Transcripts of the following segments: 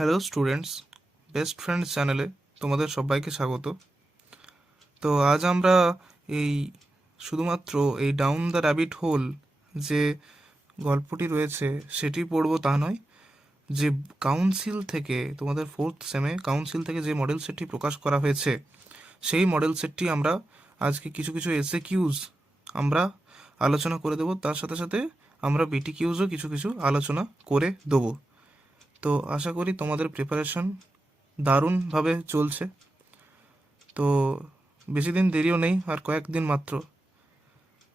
Hello students, best friends চ্যানেলে তোমাদের সবাইকে স্বাগত। তো আজ আমরা এই শুধুমাত্র এই ডাউন দ্য র্যাবিট হোল যে গল্পটি রয়েছে সেটি পড়ব তা নয়, যে কাউন্সিল থেকে তোমাদের ফোর্থ সেমে কাউন্সিল থেকে যে মডেল সেটটি প্রকাশ করা হয়েছে সেই মডেল সেটটি আমরা আজকে কিছু কিছু এসএকিউজ আমরা আলোচনা করে দেবো। তার সাথে সাথে আমরা বিটিকিউজও কিছু কিছু আলোচনা করে দেবো। তো আশা করি তোমাদের প্রিপারেশন দারুণভাবে চলছে। তো বেশি দিন দেরিও নেই, আর কয়েকদিন মাত্র।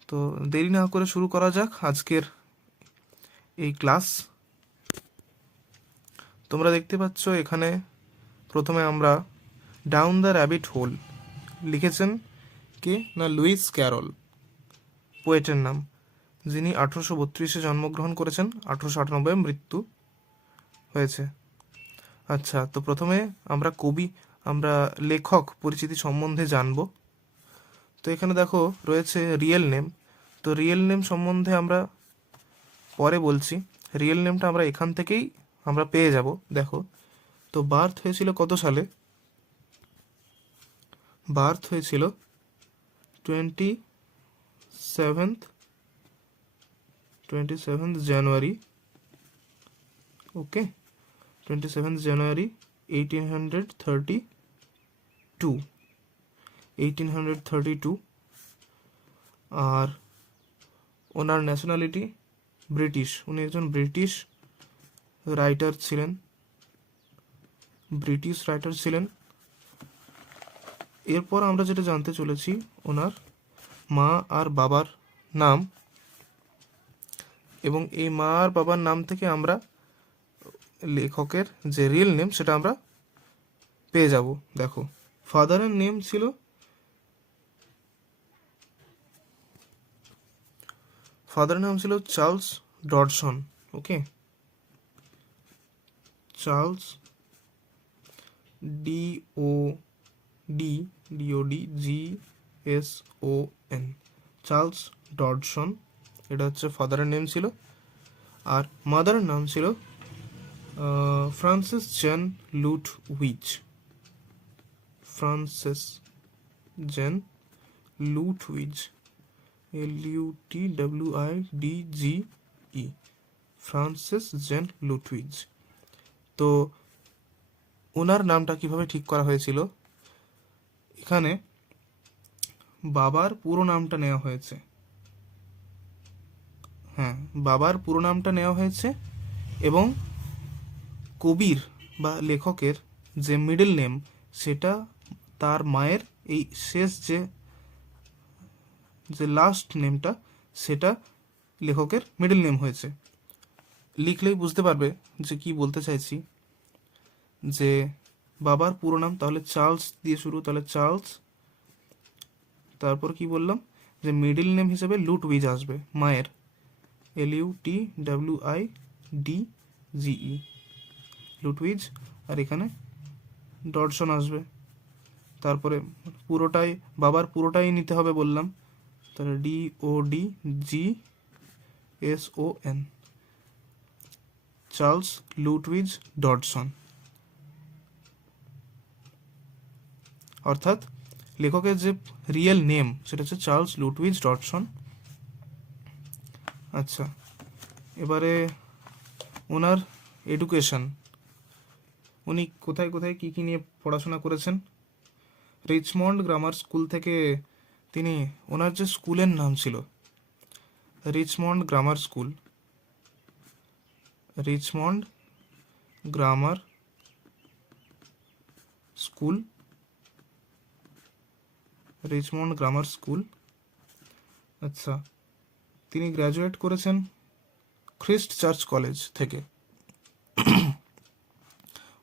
তো দেরি না করে শুরু করা যাক আজকের এই ক্লাস। তোমরা দেখতে পাচ্ছ এখানে প্রথমে আমরা ডাউন দ্য র্যাবিট হোল লিখেছেন কে না, লুইস ক্যারল, পোয়েটের নাম, যিনি 1832-এ জন্মগ্রহণ করেছেন, 1898 মৃত্যু হয়েছে। আচ্ছা, তো প্রথমে আমরা লেখক পরিচিতি সম্বন্ধে জানব। তো এখানে দেখো রয়েছে রিয়েল নেম। তো রিয়েল নেম সম্বন্ধে আমরা পরে বলছি, রিয়েল নেমটা আমরা এখান থেকেই আমরা পেয়ে যাব। দেখো, তো বার্থ হয়েছিল কত সালে? বার্থ হয়েছিল 27th জানুয়ারি। ওকে, 27th জানুয়ারি 1832। আর ওনার ন্যাশনালিটি ব্রিটিশ। উনি একজন ব্রিটিশ রাইটার ছিলেন। এরপর আমরা যেটা জানতে চলেছি, ওনার মা আর বাবার নাম, এবং এই মা আর বাবার নাম থেকে আমরা লেখকের যে রিয়েল নেম সেটা আমরা পেয়ে যাব। দেখো, ফাদারের নেম ছিল Charles Dodgson. Okay, Charles DODGSON, Charles Dodgson, এটা হচ্ছে ফাদারের নেম ছিল। আর মাদারের নাম ছিল Frances Jane Lutwidge. Frances Jane Lutwidge, LUTWIDGE, Frances Jane Lutwidge. তো ওনার নামটা কিভাবে ঠিক করা হয়েছিল? এখানে বাবার পুরো নামটা নেওয়া হয়েছে। হ্যাঁ, বাবার পুরো নামটা নেওয়া হয়েছে, এবং কবির বা লেখকের যে মিডল নেম সেটা তার মায়ের এই শেষ যে লাস্ট নেমটা সেটা লেখকের মিডল নেম হয়েছে। লিখলেই বুঝতে পারবে যে কি বলতে চাইছি। যে বাবার পুরো নাম তাহলে চার্লস দিয়ে শুরু, তাহলে চার্লস, তারপর কি বললাম যে মিডল নেম হিসেবে লুটউইজ আসবে মায়ের, LUTWIDGE, লুটউইজ। আর এখানে ডডসন আসবে। তারপরে বাবার পুরোটাই নিতে হবে বললাম, তাহলে DODGSON, চার্লস লুটউইজ ডডসন। অর্থাৎ লেখকের যে রিয়েল নেম সেটা হচ্ছে চার্লস লুটউইজ ডডসন। আচ্ছা, এবারে ওনার এডুকেশন, উনি কোথায় কোথায় কী কী নিয়ে পড়াশোনা করেছেন? রিচমন্ড গ্রামার স্কুল থেকে তিনি, ওনার যে স্কুলের নাম ছিল Richmond grammar school, Richmond grammar school, Richmond grammar school. আচ্ছা, তিনি গ্র্যাজুয়েট করেছেন খ্রিস্ট চার্চ কলেজ থেকে,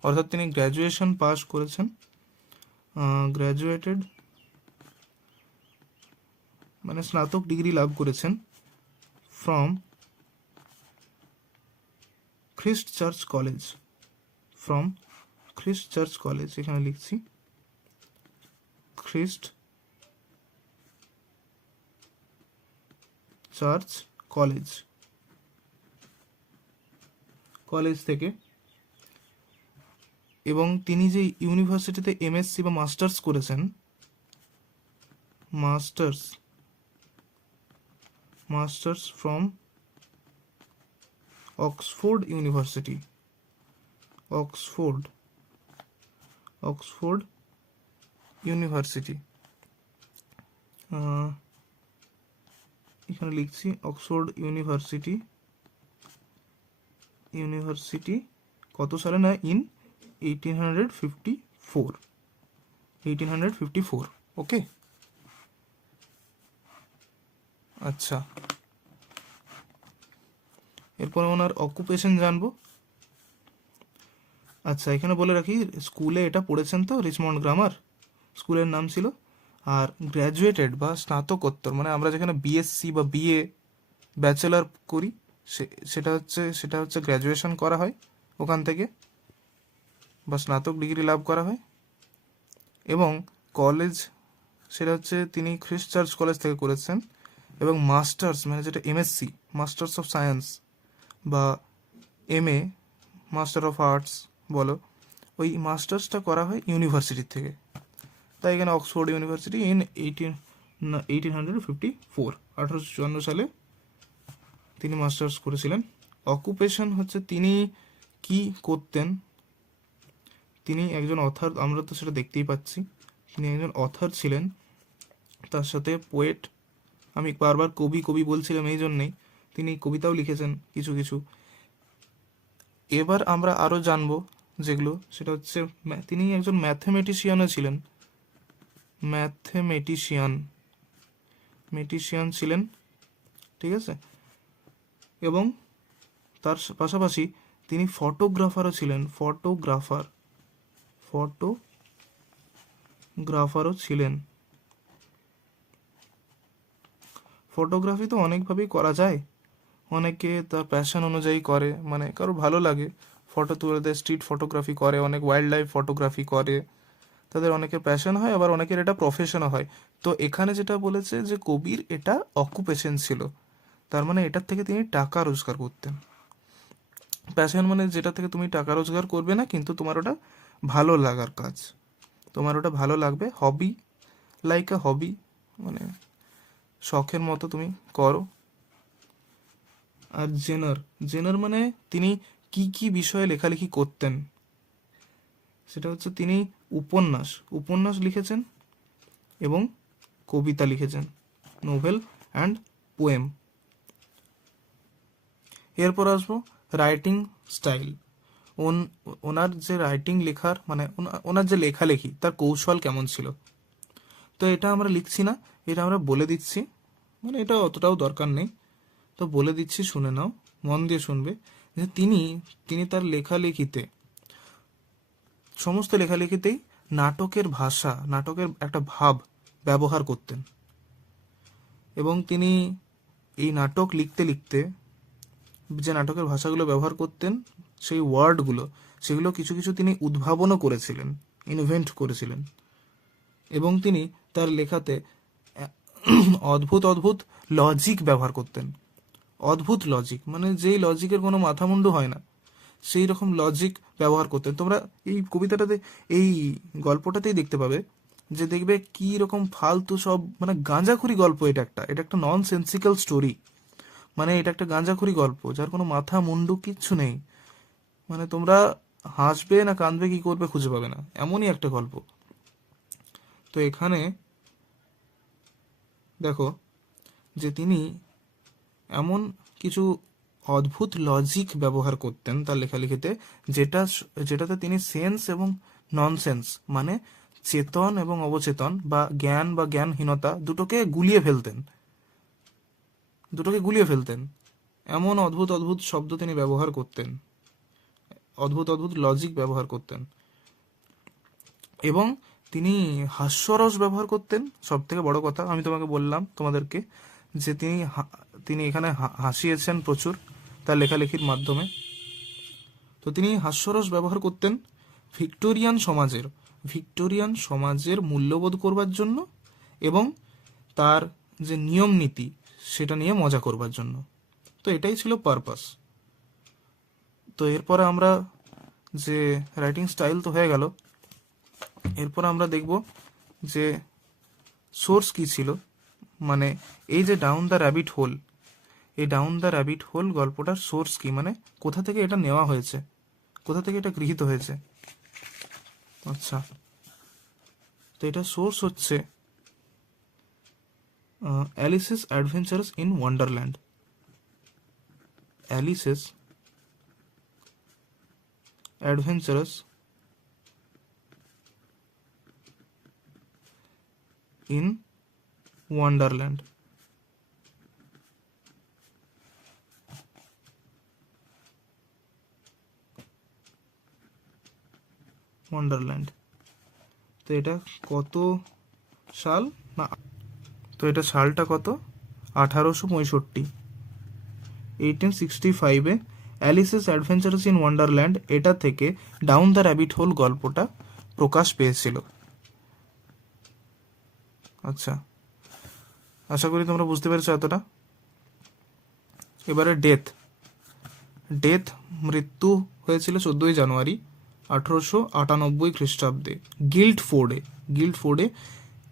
অর্থাৎ তিনি গ্র্যাজুয়েশন পাস করেছেন, গ্র্যাজুয়েটেড মানে স্নাতক ডিগ্রি লাভ করেছেন ফ্রম খ্রিস্ট চার্চ কলেজ, এখানে লিখছি খ্রিস্ট চার্চ কলেজ থেকে। এবং তিনি যে ইউনিভার্সিটিতে এমএসসি বা মাস্টার্স করেছেন, masters masters from Oxford university, Oxford Oxford university, এখানে লিখছি অক্সফোর্ড ইউনিভার্সিটি, ইউনিভার্সিটি কত সালে না, ইন 1854, 1854, ওকে। আচ্ছা, এরপর ওনার অকুপেশন জানবো। আচ্ছা, এখানে বলে রাখি স্কুলে এটা পড়েছেন তো, রিচমন্ড গ্রামার স্কুলের নাম ছিল। আর গ্র্যাজুয়েটেড বা স্নাতকোত্তর, মানে আমরা যেখানে বিএসসি বা বিএ ব্যাচেলার করি, সেটা হচ্ছে গ্র্যাজুয়েশন করা হয় ওখান থেকে, বা স্নাতক ডিগ্রি লাভ করা হয়। এবং কলেজ, সেটা হচ্ছে তিনি খ্রিস্ট চার্চ কলেজ থেকে করেছেন। এবং মাস্টার্স মানে যেটা এমএসসি, মাস্টার্স অফ সায়েন্স, বা এমএ, মাস্টার অফ আর্টস বলো, ওই মাস্টার্সটা করা হয় ইউনিভার্সিটির থেকে। তাই এখানে অক্সফোর্ড ইউনিভার্সিটি ইন 1854, 1854 সালে তিনি মাস্টার্স করেছিলেন। অকুপেশন হচ্ছে তিনি কি করতেন, তিনি একজন অথার, আমরা তো সেটা দেখতেই পাচ্ছি, তিনি একজন অথার ছিলেন, তার সাথে পোয়েট। আমি বারবার কবি কবি বলছিলাম এই জন্যেই, তিনি কবিতাও লিখেছেন কিছু কিছু। এবার আমরা আরও জানবো যেগুলো, সেটা হচ্ছে তিনি একজন ম্যাথমেটিশিয়ানও ছিলেন, ম্যাথমেটিশিয়ান ছিলেন, ঠিক আছে। এবং তার পাশাপাশি তিনি ফটোগ্রাফারও ছিলেন, ফটোগ্রাফারও ছিলেন। ফটোগ্রাফি তো অনেকভাবেই করা যায়, অনেকে তার প্যাশন অনুযায়ী করে, মানে কারো ভালো লাগে ফটো তুলে দেয়, স্ট্রিট ফটোগ্রাফি করে, অনেক ওয়াইল্ড লাইফ ফটোগ্রাফি করে, তাদের অনেকের প্যাশন হয়, আবার অনেকের এটা প্রফেশনও হয়। তো এখানে যেটা বলেছে যে কবির এটা অকুপেশন ছিল, তার মানে এটার থেকে তিনি টাকা রোজগার করতেন। প্যাশন মানে যেটা থেকে তুমি টাকা রোজগার করবে না, কিন্তু তোমার ওটা ভালো লাগার কাজ, তোমার ওটা ভালো লাগবে, হবি, লাইক আ হবি, মানে শখের মতো তুমি করো। আর জেনার মানে তিনি কি কি বিষয়ে লেখালেখি করতেন, সেটা হচ্ছে তিনি উপন্যাস লিখেছেন এবং কবিতা লিখেছেন, নোভেল অ্যান্ড পোয়েম। এরপর আসবো রাইটিং স্টাইল। ওনার যে রাইটিং লেখার, মানে ওনার যে লেখালেখি, তার কৌশল কেমন ছিল। তো এটা আমরা লিখছি না, এটা আমরা বলে দিচ্ছি, মানে এটা অতটাও দরকার নেই, তো বলে দিচ্ছি, শুনে নাও, মন দিয়ে শুনবে। যে তিনি তার লেখালেখিতে, সমস্ত লেখালেখিতেই নাটকের ভাষা, নাটকের একটা ভাব ব্যবহার করতেন। এবং তিনি এই নাটক লিখতে লিখতে যে নাটকের ভাষাগুলো ব্যবহার করতেন, সেই ওয়ার্ডগুলো, সেগুলো কিছু কিছু তিনি উদ্ভাবনও করেছিলেন, ইনভেন্ট করেছিলেন। এবং তিনি তার লেখাতে অদ্ভুত অদ্ভুত লজিক ব্যবহার করতেন, অদ্ভুত লজিক, মানে যেই লজিকের কোনো মাথামুন্ডু হয় না, সেই রকম লজিক ব্যবহার করতেন। তোমরা এই কবিতাটাতে, এই গল্পটাতেই দেখতে পাবে, যে দেখবে কি রকম ফালতু সব, মানে গাঁজাখুরি গল্প, এটা একটা নন সেন্সিক্যাল স্টোরি, মানে এটা একটা গাঁজাখুরি গল্প যার কোনো মাথা মুন্ডু কিচ্ছু নেই, মানে তোমরা হাসবে না কাঁদবে কি করবে খুঁজে পাবে না, এমনই একটা গল্প। তো এখানে দেখো যে তিনি এমন কিছু অদ্ভুত লজিক ব্যবহার করতেন তার লেখালেখিতে, যেটাতে তিনি সেন্স এবং ননসেন্স, মানে চেতন এবং অবচেতন, বা জ্ঞান বা জ্ঞানহীনতা, দুটোকে গুলিয়ে ফেলতেন। এমন অদ্ভুত অদ্ভুত শব্দ তিনি ব্যবহার করতেন, অদ্ভুত অদ্ভুত লজিক ব্যবহার করতেন। এবং তিনি হাস্যরস ব্যবহার করতেন, সব থেকে বড় কথা আমি তোমাকে বললাম তোমাদেরকে, যে তিনি এখানে হাসিয়েছেন প্রচুর তার লেখালেখির মাধ্যমে। তো তিনি হাস্যরস ব্যবহার করতেন ভিক্টোরিয়ান সমাজের মূল্যবোধ করবার জন্য, এবং তার যে নিয়ম নীতি সেটা নিয়ে মজা করবার জন্য। তো এটাই ছিল পারপাস। তো এরপরে আমরা যে রাইটিং স্টাইল তো হয়ে গেল, এরপর আমরা দেখব যে সোর্স কি ছিল, মানে এই যে ডাউন দ্য র্যাবিট হোল, এই ডাউন দ্য র্যাবিট হোল গল্পটার সোর্স কি, মানে কোথা থেকে এটা নেওয়া হয়েছে, কোথা থেকে এটা গৃহীত হয়েছে। আচ্ছা, তো এটা সোর্স হচ্ছে Alice's Adventures in Wonderland. Alice's Adventures in Wonderland. Wonderland, তো এটা কত সাল না, তো এটা সালটা কত, 1865, 1865-এ অ্যালিসিস অ্যাডভেঞ্চারস ইন ওয়ান্ডারল্যান্ড, এটা থেকে ডাউন দ্য র্যাবিট হোল গল্পটা প্রকাশ পেয়েছিল। আচ্ছা, আশা করি তোমরা বুঝতে পেরেছো এতটা। এবারে ডেথ মৃত্যু হয়েছিল 14ই জানুয়ারি 1898 খ্রিস্টাব্দে গিল্ডফোর্ডে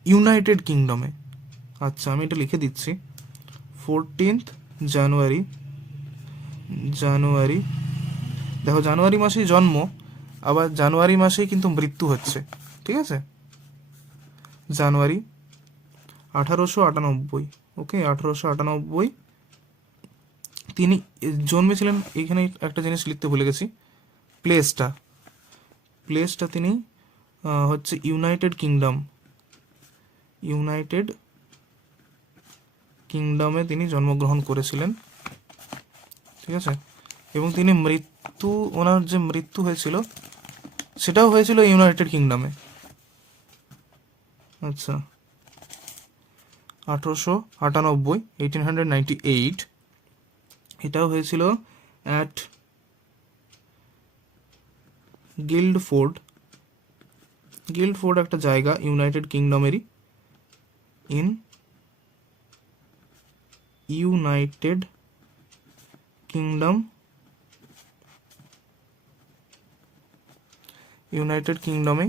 ইউনাইটেড কিংডমে। আচ্ছা, আমি এটা লিখে দিচ্ছি, 14th জানুয়ারি, দেখো জানুয়ারি মাসেই জন্ম, আবার জানুয়ারি মাসেই কিন্তু মৃত্যু হচ্ছে, ঠিক আছে, জানুয়ারি 1898, ওকে 1898 তিনি জন্মেছিলেন। এইখানে একটা জিনিস লিখতে ভুলে গেছি, প্লেসটা তিনি হচ্ছে ইউনাইটেড কিংডমে তিনি জন্মগ্রহণ করেছিলেন, ঠিক আছে, এবং তিনি ওনার যে মৃত্যু হয়েছিল সেটাও হয়েছিল ইউনাইটেড কিংডমে। আচ্ছা, 1898, 1898, এটাও হয়েছিল অ্যাট গিল্ডফোর্ড একটা জায়গা ইউনাইটেড কিংডমেরই, ইউনাইটেড কিংডমে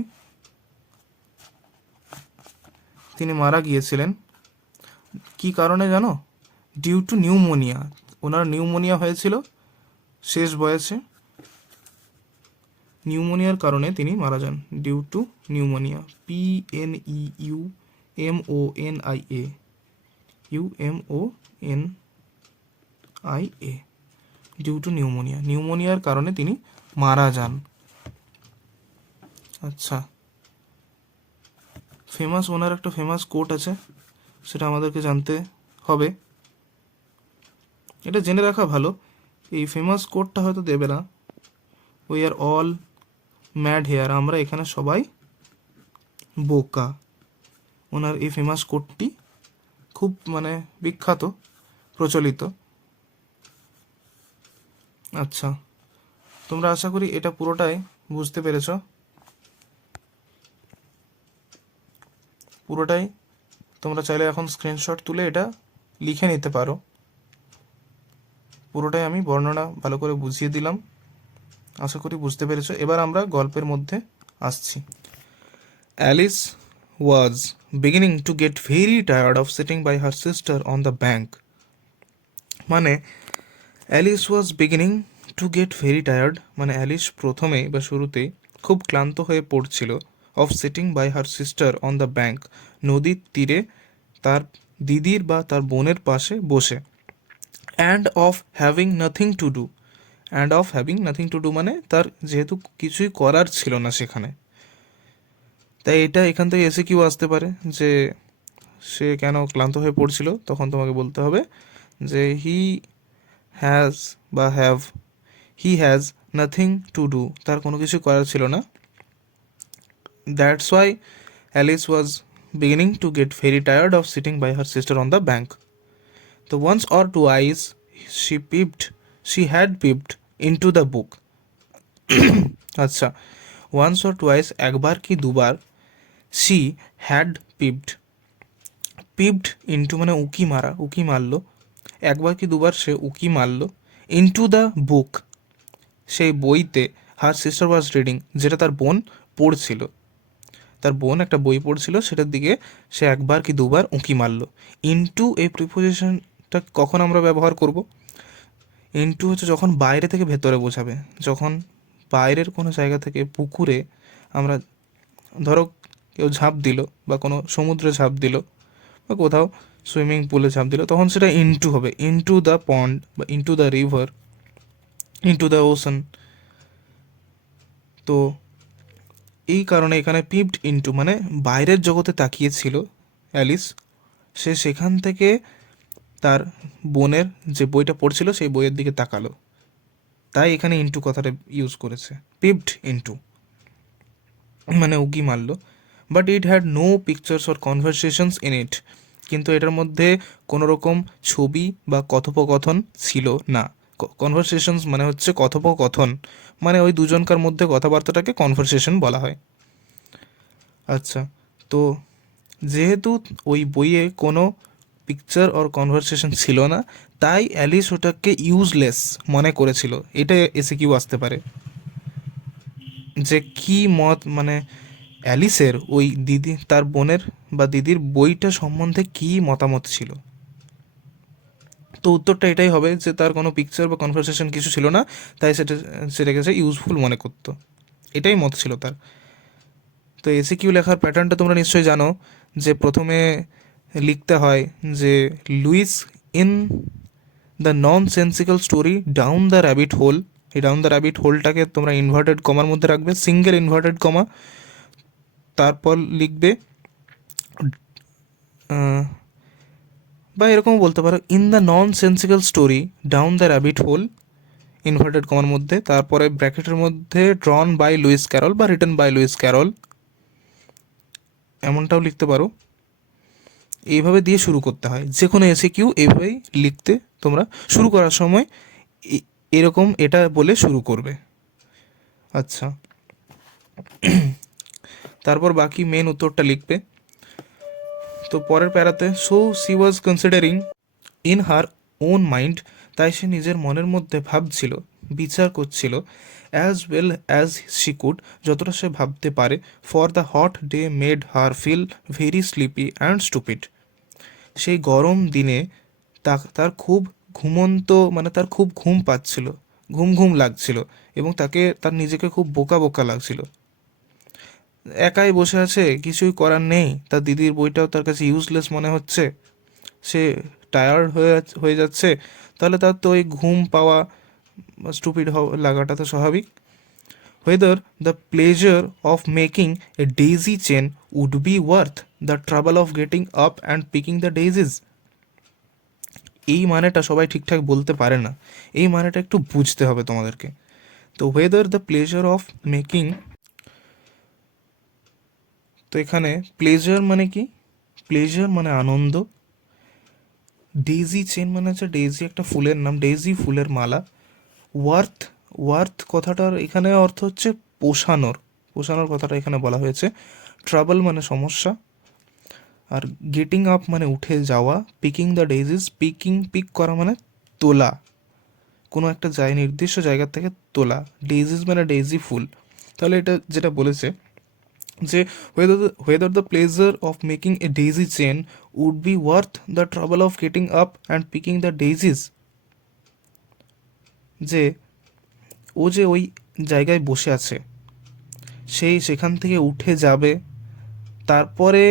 তিনি মারা গিয়েছিলেন। কি কারণে জানো? Due to pneumonia. ওনার নিউমোনিয়া হয়েছিল শেষ বয়সে, নিউমোনিয়ার কারণে তিনি মারা যান, due to pneumonia, PNEUMONIA, due to নিউমোনিয়ার কারণে তিনি মারা যান। আচ্ছা, ওনার একটা ফেমাস কোট আছে, সেটা আমাদেরকে জানতে হবে, এটা জেনে রাখা ভালো। এই ফেমাস কোটটা হয়তো দেবে না, we are all mad here, আমরা এখানে সবাই বোকা। ওনার এই ফেমাস কোটটি খুব মানে বিখ্যাত, প্রচলিত। আচ্ছা, তোমরা আশা করি এটা পুরোটাই বুঝতে পেরেছ, তোমরা চাইলে এখন স্ক্রিনশট তুলে এটা লিখে নিতে পারো। পুরোটাই আমি বর্ণনা ভালো করে বুঝিয়ে দিলাম, আশা করি বুঝতে পেরেছো। এবার আমরা গল্পের মধ্যে আসছি। Alice was beginning to get very tired of sitting by her sister on the bank. মানে Alice was beginning to get very tired, মানে অ্যালিস প্রথমেই বা শুরুতেই খুব ক্লান্ত হয়ে পড়ছিল, of sitting by her sister on the bank, নদীর তীরে তার দিদির বা তার বোনের পাশে বসে, and of having nothing to do, মানে তার যেহেতু কিছুই করার ছিল না সেখানে, তাই এটা এখান থেকে এসে কিউ আসতে পারে যে সে কেন ক্লান্ত হয়ে পড়ছিল, তখন তোমাকে বলতে হবে যে he has nothing to do, তার কোনো কিছু করার ছিল না। That's why Alice was beginning to get very tired of sitting by her sister on the bank. তো once or twice she had peeped into the book. আচ্ছা, once or twice একবার কি দুবার, she had peeped into মানে উকি মারলো, একবার কি দুবার সে উকি মারলো, into the book সেই বইতে, হার সিস্টার ওয়াজ রিডিং, যেটা তার বোন পড়ছিল। তার বোন একটা বই পড়ছিল, সেটার দিকে সে একবার কি দুবার উঁকি মারলো। ইনটু এই প্রিপোজিশনটা কখন আমরা ব্যবহার করব? ইনটু হচ্ছে যখন বাইরে থেকে ভেতরে বোঝাবে। যখন বাইরের কোনো জায়গা থেকে পুকুরে আমরা, ধরো কেউ ঝাঁপ দিল বা কোনো সমুদ্রে ঝাঁপ দিল বা কোথাও সুইমিং পুলে ঝাঁপ দিল, তখন সেটা ইনটু হবে। ইনটু দ্য পন্ড বা into the river, into the ocean. তো এই কারণে এখানে পিপড ইনটু মানে বাইরের জগতে তাকিয়েছিল অ্যালিস। সে সেখান থেকে তার বোনের যে বইটা পড়ছিল সেই বইয়ের দিকে তাকালো, তাই এখানে ইনটু কথাটা ইউজ করেছে। পিপড ইনটু মানে উকি মারলো। But it had no pictures or conversations in it, কিন্তু এটার মধ্যে কোনো রকম ছবি বা কথোপকথন ছিল না। কনভারসেশনস মানে হচ্ছে কথোপকথন, মানে ওই দুজনকার মধ্যে কথাবার্তাটাকে কনভারসেশন বলা হয়। আচ্ছা, তো যেহেতু ওই বইয়ে কোনো পিকচার অর কনভারসেশন ছিল না, তাই অ্যালিস ওটাকে ইউজলেস মনে করেছিল। এটা এসে কিউ আসতে পারে যে কি মত, মানে অ্যালিসের ওই দিদি, তার বোনের বা দিদির বইটা সম্বন্ধে কি মতামত ছিল। তো উত্তরটা এটাই হবে যে তার কোনো পিকচার বা কনভারসেশন কিছু ছিল না, তাই সেটাকে সে ইউজফুল মনে করতো। এটাই মত ছিল তার। তো এসে কিউ লেখার প্যাটার্নটা তোমরা নিশ্চয়ই জানো, যে প্রথমে লিখতে হয় যে Lewis in the nonsensical story down the rabbit hole. এই ডাউন দ্য র্যাবিট হোলটাকে তোমরা ইনভার্টেড কমার মধ্যে রাখবে, সিঙ্গেল ইনভার্টেড কমা। তারপর লিখবে বা এরকম বলতে পারো, in the nonsensical story down the rabbit whole inverted কমার মধ্যে, তারপরে ব্র্যাকেটের মধ্যে ড্রন বাই লুইস ক্যারল বা রিটেন বাই লুইস ক্যারল, এমনটাও লিখতে পারো। এইভাবে দিয়ে শুরু করতে হয় যে কোনো এসে কিউ, এইভাবেই লিখতে তোমরা শুরু করার সময় এরকম এটা বলে শুরু করবে। আচ্ছা, তারপর বাকি মেন উত্তরটা লিখবে। তো পরের প্যারাতে, so she was considering in her own mind, তাই সে নিজের মনের মধ্যে ভাবছিল, বিচার করছিল, as well as she could, যতটা সে ভাবতে পারে, for the hot day made her feel very sleepy and stupid. সেই গরম দিনে তার খুব ঘুমন্ত, মানে তার খুব ঘুম পাচ্ছিল, ঘুম ঘুম লাগছিল, এবং তার নিজেকে খুব বোকা বোকা লাগছিল। একাই বসে আছে, কিছুই করার নেই, তার দিদির বইটাও তার কাছে ইউজলেস মনে হচ্ছে, সে টায়ার্ড হয়ে যাচ্ছে, তাহলে তার তো ওই ঘুম পাওয়া, স্টুপিড লাগাটা তো স্বাভাবিক। whether the pleasure of making a daisy chain would be worth the trouble of getting up and picking the daisies. এই মানেটা সবাই ঠিকঠাক বলতে পারে না, এই মানেটা একটু বুঝতে হবে তোমাদেরকে। তো whether the pleasure of making, তো এখানে প্লেজার মানে কি? প্লেজার মানে আনন্দ। ডেইজি চেন মানে হচ্ছে, ডেইজি একটা ফুলের নাম, ডেইজি ফুলের মালা। ওয়ার্থ, ওয়ার্থ কথাটার এখানে অর্থ হচ্ছে পোষানোর, পোষানোর কথাটা এখানে বলা হয়েছে। ট্রাবল মানে সমস্যা, আর গেটিং আপ মানে উঠে যাওয়া। পিকিং দ্য ডেইজিস, পিক করা মানে তোলা, কোনো একটা নির্দিষ্ট জায়গা থেকে তোলা। ডেইজিস মানে ডেইজি ফুল। তাহলে এটা যেটা বলেছে যে whether the pleasure of making a daisy chain would be worth the trouble of getting up and picking the daisies, যে ও যে ওই জায়গায় বসে আছে, সেখান থেকে উঠে যাবে, তারপরে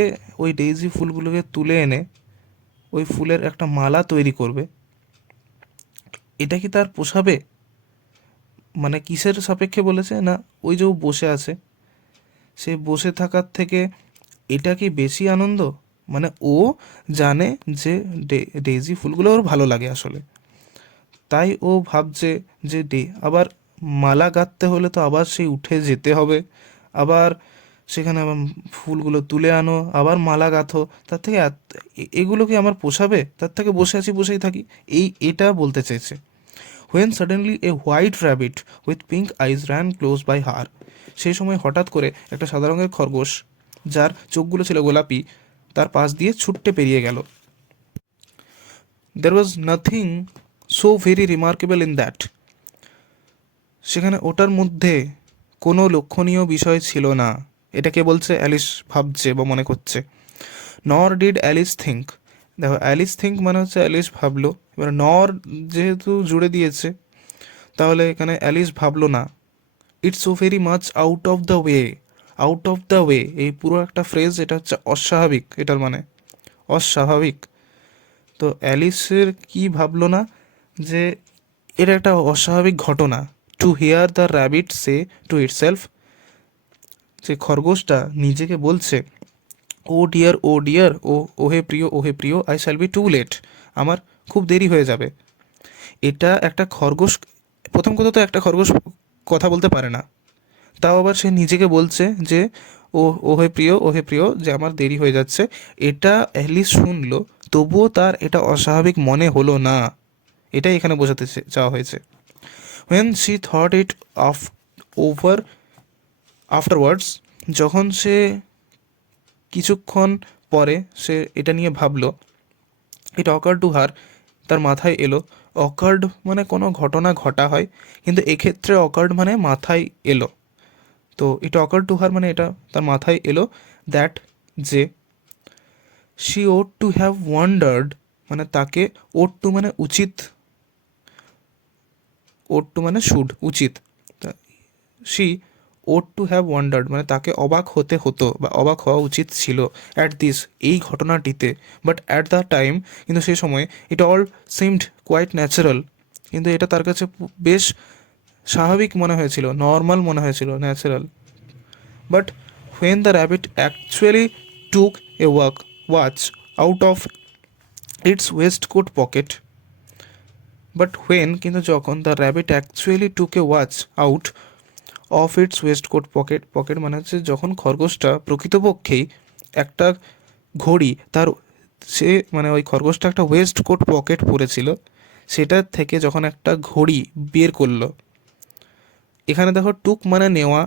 ওই ডেইজি ফুলগুলোকে তুলে এনে ওই ফুলের একটা মালা তৈরি করবে, এটা কি তার পোষাবে? মানে কিসের সাপেক্ষে বলেছে না, ওই যে ও বসে আছে, সে বসে থাকার থেকে এটা কি বেশি আনন্দ? মানে ও জানে যে ডেইজি ফুলগুলো ওর ভালো লাগে আসলে, তাই ও ভাবছে যে আবার মালা গাঁথতে হলে তো আবার সেই উঠে যেতে হবে, আবার সেখানে আবার ফুলগুলো তুলে আনো, আবার মালা গাঁথো, তার থেকে এগুলো কি আমার পোষাবে? তার থেকে বসে আছি, বসেই থাকি, এটা বলতে চাইছে। When suddenly a white rabbit with pink eyes ran close by her, সেই সময় হঠাৎ করে একটা সাদা রঙের খরগোশ, যার চোখগুলো ছিল গোলাপি, তার পাশ দিয়ে ছুট্টে পেরিয়ে গেল। There was nothing so very remarkable in that, সেখানে ওটার মধ্যে কোনো লক্ষণীয় বিষয় ছিল না। এটাকে বলছে অ্যালিস ভাবছে বা মনে করছে। নর ডিড অ্যালিস থিঙ্ক, দেখো অ্যালিস থিঙ্ক মানে হচ্ছে অ্যালিস ভাবলো, এবার নর যেহেতু জুড়ে দিয়েছে তাহলে এখানে অ্যালিস ভাবলো না। It's so very much out of the way, out of the way এই পুরো একটা ফ্রেজ, এটা হচ্ছে অস্বাভাবিক, এটার মানে অস্বাভাবিক। তো অ্যালিসের কি ভাবলো না, যে এটা একটা অস্বাভাবিক ঘটনা। To hear the rabbit say to itself, যে খরগোশটা নিজেকে বলছে ও ডিয়ার, ও হে প্রিয়, I shall be too late, আমার খুব দেরি হয়ে যাবে। এটা একটা খরগোশ, প্রথম কথা তো একটা খরগোশ কথা বলতে পারে না, তাও আবার সে নিজেকে বলছে যে ও ও হে প্রিয়, যে আমার দেরি হয়ে যাচ্ছে। এটা অ্যালিস শুনলো, তবুও তার এটা অস্বাভাবিক মনে হলো না, এটাই এখানে বোঝাতে চাওয়া হয়েছে। when she thought it of over afterwards, যখন সে কিছুক্ষণ পরে সে এটা নিয়ে ভাবলো, ইট অকার্ড টু হার, তার মাথায় এলো। অকার্ড মানে কোনো ঘটনা ঘটা হয়, কিন্তু এক্ষেত্রে অকার্ড মানে মাথায় এলো। তো ইট অকার্ড টু হার মানে এটা তার মাথায় এলো, দ্যাট যে she ought to have wondered, মানে তাকে ওট টু মানে উচিত, ওট টু মানে শুড উচিত, she ought to have wondered মানে তাকে অবাক হতে হতো বা অবাক হওয়া উচিত ছিল, অ্যাট দিস এই ঘটনাটিতে। বাট অ্যাট দ্য টাইম, কিন্তু সেই সময়, it all seemed quite natural, কিন্তু এটা তার কাছে বেশ স্বাভাবিক মনে হয়েছিল, নর্মাল মনে হয়েছিল, natural. But when the rabbit actually took A watch out of its waistcoat pocket, but when কিন্তু যখন the rabbit actually took A watch out of its waistcoat pocket, pocket মানে হচ্ছে যখন খরগোশটা প্রকৃতপক্ষেই একটা ঘড়ি তার, সে মানে ওই খরগোশটা একটা ওয়েস্টকোট পকেট পরেছিল, সেটার থেকে যখন একটা ঘড়ি বের করলো। এখানে দেখো টুক মানে নেওয়া,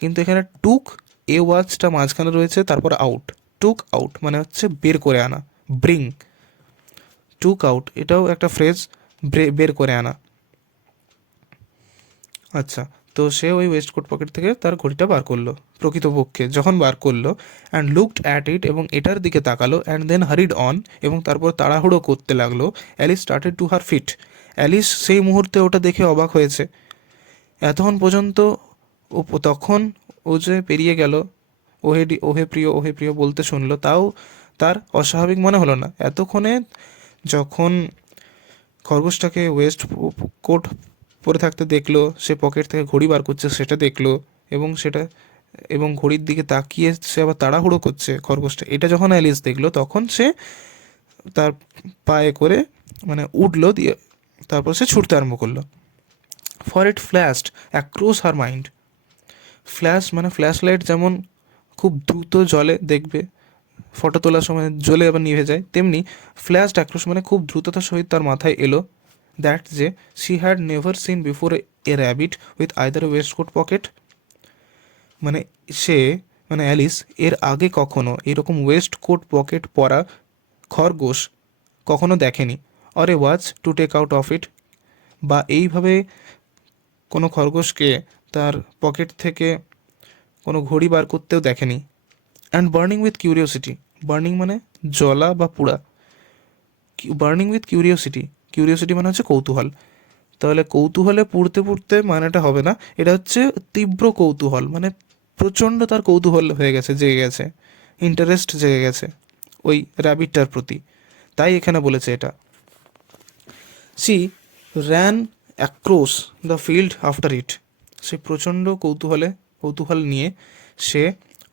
কিন্তু এখানে টুক এ ওয়াচটা মাঝখানে রয়েছে, তারপর আউট, টুক আউট মানে হচ্ছে বের করে আনা, ব্রিং, টুক আউট এটাও একটা ফ্রেজ, বের করে আনা। আচ্ছা, তো সে ওই ওয়েস্টকোট পকেট থেকে তার ঘড়িটা বার করলো, প্রকৃতপক্ষে যখন বার করলো, অ্যান্ড লুকড অ্যাট ইট এবং এটার দিকে তাকালো, অ্যান্ড দেন হারিড অন এবং তারপর তাড়াহুড়ো করতে লাগলো। Alice started to her feet, অ্যালিস সেই মুহূর্তে ওটা দেখে অবাক হয়েছে। এতক্ষণ পর্যন্ত তখন ও যে পেরিয়ে গেল, ও হে প্রিয় বলতে শুনলো, তাও তার অস্বাভাবিক মনে হলো না। এতক্ষণে যখন খরগোশটাকে ওয়েস্ট কোট পরে থাকতে দেখলো, সে পকেট থেকে ঘড়ি বার করছে সেটা দেখলো, এবং সেটা এবং ঘড়ির দিকে তাকিয়ে সে আবার তাড়াহুড়ো করছে খরগোশটা, এটা যখন অ্যালিস দেখলো তখন সে তার পায়ে করে মানে উঠলো, দিয়ে তারপর সে ছুটতে আরম্ভ করলো। For it flashed across her mind, flash মানে ফ্ল্যাশ লাইট যেমন খুব দ্রুত জ্বলে, দেখবে ফটো তোলার সময় জ্বলে আবার নিভে যায়, তেমনি ফ্ল্যাশড অ্যাক্রস মানে খুব দ্রুততার সহিত তার মাথায় এলো, দ্যাট যে she had never seen before a rabbit with either A waistcoat pocket, মানে সে মানে অ্যালিস এর আগে কখনো এরকম ওয়েস্টকোট পকেট পরা খরগোশ কখনো দেখেনি। Or a watch to take out of it, বা এইভাবে কোনো খরগোশকে তার পকেট থেকে কোনো ঘড়ি বার করতেও দেখেনি। And burning with curiosity, burning মানে জ্বলা বা পোড়া, বার্নিং উইথ কিউরিওসিটি, কিউরিওসিটি মানে হচ্ছে কৌতূহল, তাহলে কৌতূহলে পুড়তে পুড়তে মানেটা হবে না, এটা হচ্ছে তীব্র কৌতূহল, মানে প্রচণ্ড তার কৌতূহল হয়ে গেছে, জেগে গেছে, ইন্টারেস্ট জেগে গেছে ওই র্যাবিটটার প্রতি, তাই এখানে বলেছে এটা। She ran across the field after it, সে প্রচণ্ড কৌতূহল নিয়ে সে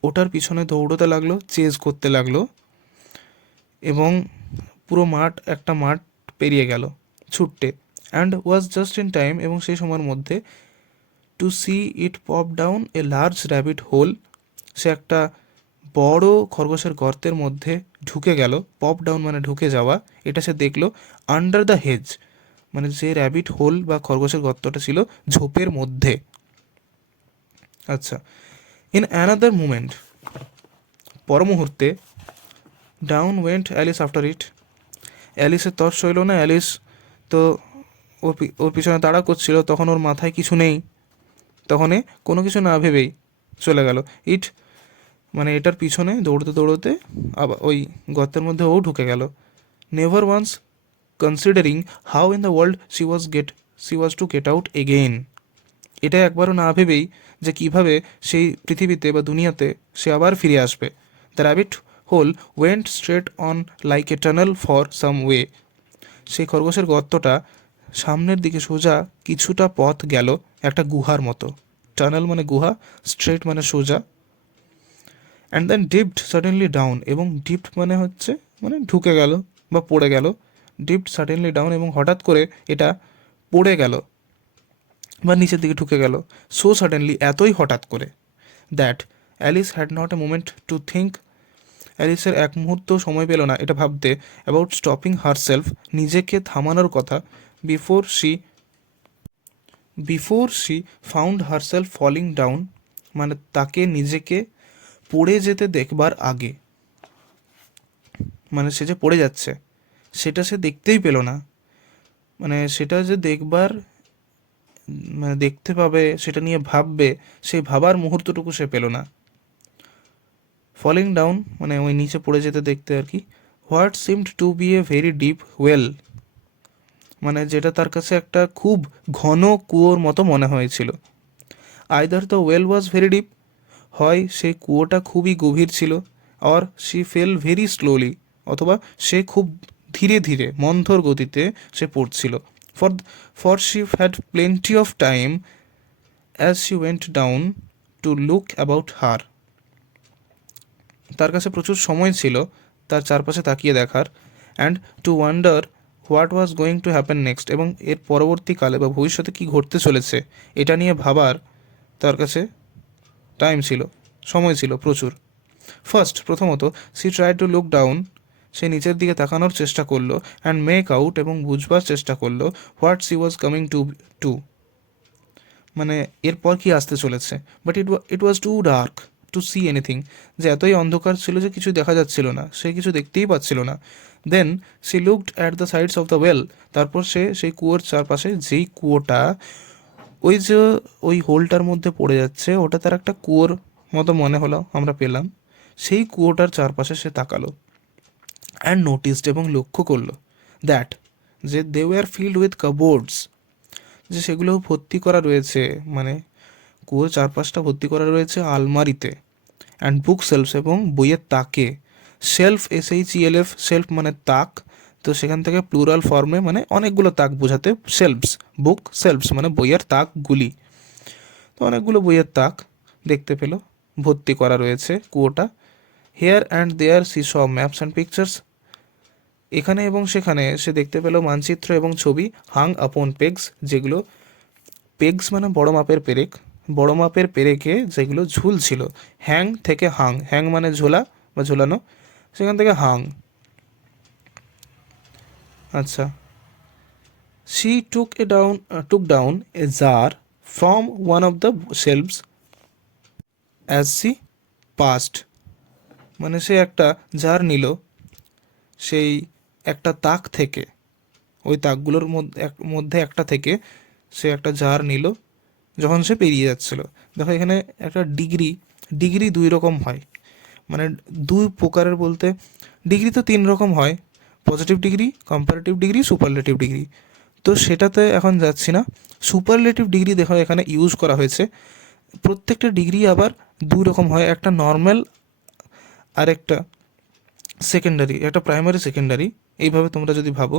ওটার পিছনে দৌড়তে লাগলো, চেজ করতে লাগলো, এবং পুরো একটা মাঠ পেরিয়ে গেল ছুটতে। And was just in time, এবং সেই সময়ের মধ্যে to see it pop down a large rabbit hole, সে একটা বড় খরগোশের গর্তের মধ্যে ঢুকে গেল, পপ ডাউন মানে ঢুকে যাওয়া, এটা সে দেখলো, আন্ডার দ্য হেজ মানে যে র্যাবিট হোল বা খরগোশের গর্তটা ছিল ঝোপের মধ্যে। আচ্ছা, ইন অ্যানাদার মুমেন্ট, পর মুহূর্তে, down went Alice after it, অ্যালিসের তর সইল না, অ্যালিস তো ওর পিছনে তাড়া করছিল, তখন ওর মাথায় কিছু নেই, তখন এ কোনো কিছু না ভেবেই চলে গেল। ইট মানে এটার পিছনে দৌড়তে দৌড়তে আবার ওই গর্তের মধ্যে ও ঢুকে গেল। Never once considering how in the world she was to get out again. এটা একবারও না ভেবেই যে কিভাবে সেই পৃথিবীতে বা দুনিয়াতে সে আবার ফিরে আসবে। The rabbit whole went straight on like a tunnel for some way. সেই খরগোশের গর্তটা সামনের দিকে সোজা কিছুটা পথ গেল, একটা গুহার মতো। টানেল মানে গুহা, স্ট্রেট মানে সোজা। And then dipped suddenly down, এবং ডিপড মানে হচ্ছে মানে ঢুকে গেল বা পড়ে গেল। ডিপড সাডেনলি ডাউন, এবং হঠাৎ করে এটা পড়ে গেল বা নিচের দিকে ঢুকে গেল। সো সাডেনলি, এতই হঠাৎ করে, that Alice had not a moment to think. অ্যালিসের এক মুহূর্ত সময় পেল না এটা ভাবতে অ্যাবাউট স্টপিং হারসেলফ, নিজেকে থামানোর কথা। Before she before she found herself falling down, মানে তাকে নিজেকে পড়ে যেতে দেখবার আগে, মানে সে যে পড়ে যাচ্ছে সেটা সে দেখতেই পেল না। মানে সেটা যে দেখবার মানে দেখতে পাবে, সেটা নিয়ে ভাববে, সেই ভাবার মুহূর্তটুকু সে পেল না। ফলিং ডাউন মানে ওই নিচে পড়ে যেতে দেখতে আর কি। What seemed to be a very deep well, মানে যেটা তার কাছে একটা খুব ঘন কুয়োর মতো মনে হয়েছিল। Either the well was very deep, হয় সেই কুয়োটা খুবই গভীর ছিল, or she fell very slowly, অথবা সে খুব ধীরে ধীরে মন্থর গতিতে সে পড়ছিল। For for she had plenty of time as she went down to look about her. তার কাছে প্রচুর সময় ছিল তার চারপাশে তাকিয়ে দেখার। And to wonder what was going to happen next, এবং এর পরবর্তীকালে বা ভবিষ্যতে কী ঘটতে চলেছে এটা নিয়ে ভাবার তার কাছে টাইম ছিল, সময় ছিল প্রচুর। প্রথমত she try to look down, সে নিচের দিকে তাকানোর চেষ্টা করলো। অ্যান্ড মেক আউট, এবং বুঝবার চেষ্টা করলো what she was coming to to, মানে এরপর কি আসতে চলেছে। But it was too dark to see anything, যে এতই অন্ধকার ছিল যে কিছু দেখা যাচ্ছিল না, সে কিছু দেখতেই পাচ্ছিল না। Then she looked at the sides of the well, তারপর সে সেই কুয়োর চারপাশে, যেই কুয়োটা ওই যে ওই হোলটার মধ্যে পড়ে যাচ্ছে, ওটা তার একটা কুয়োর মতো মনে হলো, আমরা পেলাম। সেই কুয়োটার চারপাশে সে তাকালো। অ্যান্ড নোটিসড, এবং লক্ষ্য করলো, দ্যাট যে দে ওয়ার ফিল্ড উইথ কাবোর্ডস, যে সেগুলো ভর্তি করা রয়েছে, মানে কুয়োর চারপাশটা ভর্তি করা রয়েছে আলমারিতে। অ্যান্ড বুক সেলফস, এবং বইয়ের তাকে। সেলফ, SHELF, সেলফ মানে তাক, তো সেখান থেকে প্লুরাল ফর্মে মানে অনেকগুলো তাক বোঝাতে সেলফস। বুক সেলফস মানে বইয়ের তাকগুলি। তো অনেকগুলো বইয়ের তাক দেখতে পেল, ভর্তি করা রয়েছে কুয়োটা। Here and there she saw maps and pictures, এখানে এবং সেখানে সে দেখতে পেল মানচিত্র এবং ছবি। হাং আপন পেগস, যেগুলো পেগস মানে বড় মাপের পেরেক, বড় মাপের পেরেকে যেগুলো ঝুল ছিল। হ্যাং থেকে হাং, হ্যাং মানে ঝোলা বা ঝোলানো, সেখান থেকে হাং। আচ্ছা, she took down a jar from one of the shelves as she passed, মানে সে একটা জার নিল সেই একটা তাক থেকে, ওই তাকগুলোর মধ্যে একটা থেকে সে একটা জার নিল যখন সে পেরিয়ে যাচ্ছিল। দেখো এখানে একটা ডিগ্রি দুই রকম হয়, মানে দুই প্রকারের বলতে ডিগ্রি তো তিন রকম হয়, positive degree, comparative degree, superlative degree. তো সেটাতে এখন যাচ্ছি না। সুপারলেটিভ ডিগ্রি দেখো এখানে ইউজ করা হয়েছে। প্রত্যেকটা ডিগ্রি আবার দুই রকম হয়, একটা নর্মাল আর একটা সেকেন্ডারি, একটা প্রাইমারি সেকেন্ডারি। এইভাবে তোমরা যদি ভাবো,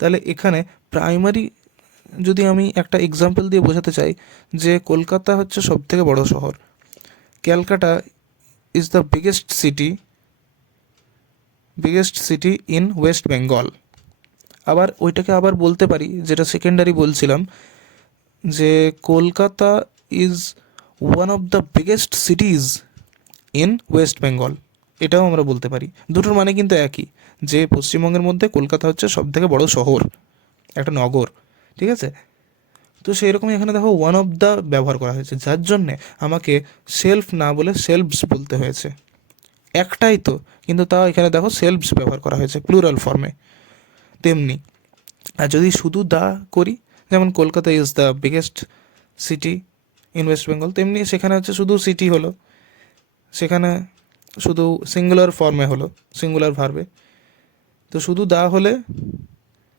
তাহলে এখানে প্রাইমারি যদি আমি একটা এক্সাম্পল দিয়ে বোঝাতে চাই, যে কলকাতা হচ্ছে সবথেকে বড় শহর, Calcutta is the biggest city in West Bengal. আবার ওইটাকে আবার বলতে পারি, যেটা সেকেন্ডারি বলছিলাম, যে Kolkata is one of the biggest cities in West Bengal, এটাও আমরা বলতে পারি। দুটোর মানে কিন্তু একই, যে পশ্চিমবঙ্গের মধ্যে কলকাতা হচ্ছে সবথেকে বড় শহর, একটা নগর, ঠিক আছে। তো সেই রকমই এখানে দেখো ওয়ান অফ দ্য ব্যবহার করা হয়েছে, যার জন্যে আমাকে সেলফ না বলে সেলফস বলতে হয়েছে। একটাই তো, কিন্তু তাও এখানে দেখো সেলফস ব্যবহার করা হয়েছে প্লুরাল ফর্মে। তেমনি আর যদি শুধু দা করি, যেমন Kolkata is the biggest city in West Bengal, তেমনি সেখানে হচ্ছে শুধু সিটি হলো, সেখানে শুধু সিঙ্গুলার ফর্মে হলো, সিঙ্গুলার ভার্বে। তো শুধু দা হলে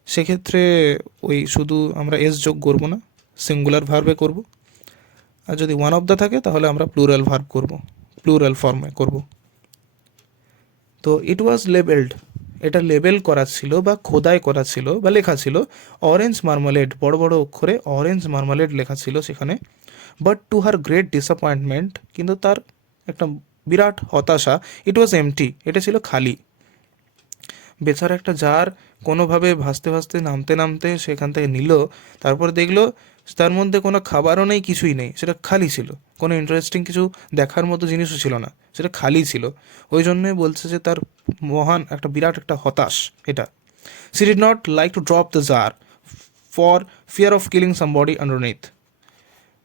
সেক্ষেত্রে ওই শুধু আমরা এস যোগ করবো না, সিঙ্গুলার ভার্বে করব। আর যদি ওয়ান অফ দ্য থাকে তাহলে আমরা প্লুরাল ভার্ব করব, প্লুরাল ফর্মে করব। তো ইট ওয়াজ লেবেলড, এটা লেবেল করা ছিল বা খোদাই করা ছিল বা লেখা ছিল অরেঞ্জ মার্মালেড, বড় বড় অক্ষরে অরেঞ্জ মার্মালেড লেখা ছিল সেখানে। But two her great disappointment, কিন্তু তার একটা বিরাট হতাশা, ইট ওয়াজ এমটি, এটা ছিল খালি। বেচারা একটা জার কোনোভাবে ভাসতে ভাসতে নামতে নামতে সেখান থেকে নিল, তারপর দেখলো তার মধ্যে কোনো খাবারও নেই, কিছুই নেই, সেটা খালি ছিল, কোনো ইন্টারেস্টিং কিছু দেখার মতো জিনিসও ছিল না, সেটা খালি ছিল। ওই জন্যে বলছে যে তার মহান একটা বিরাট একটা হতাশ এটা। She did not like to drop the jar for fear of killing somebody underneath,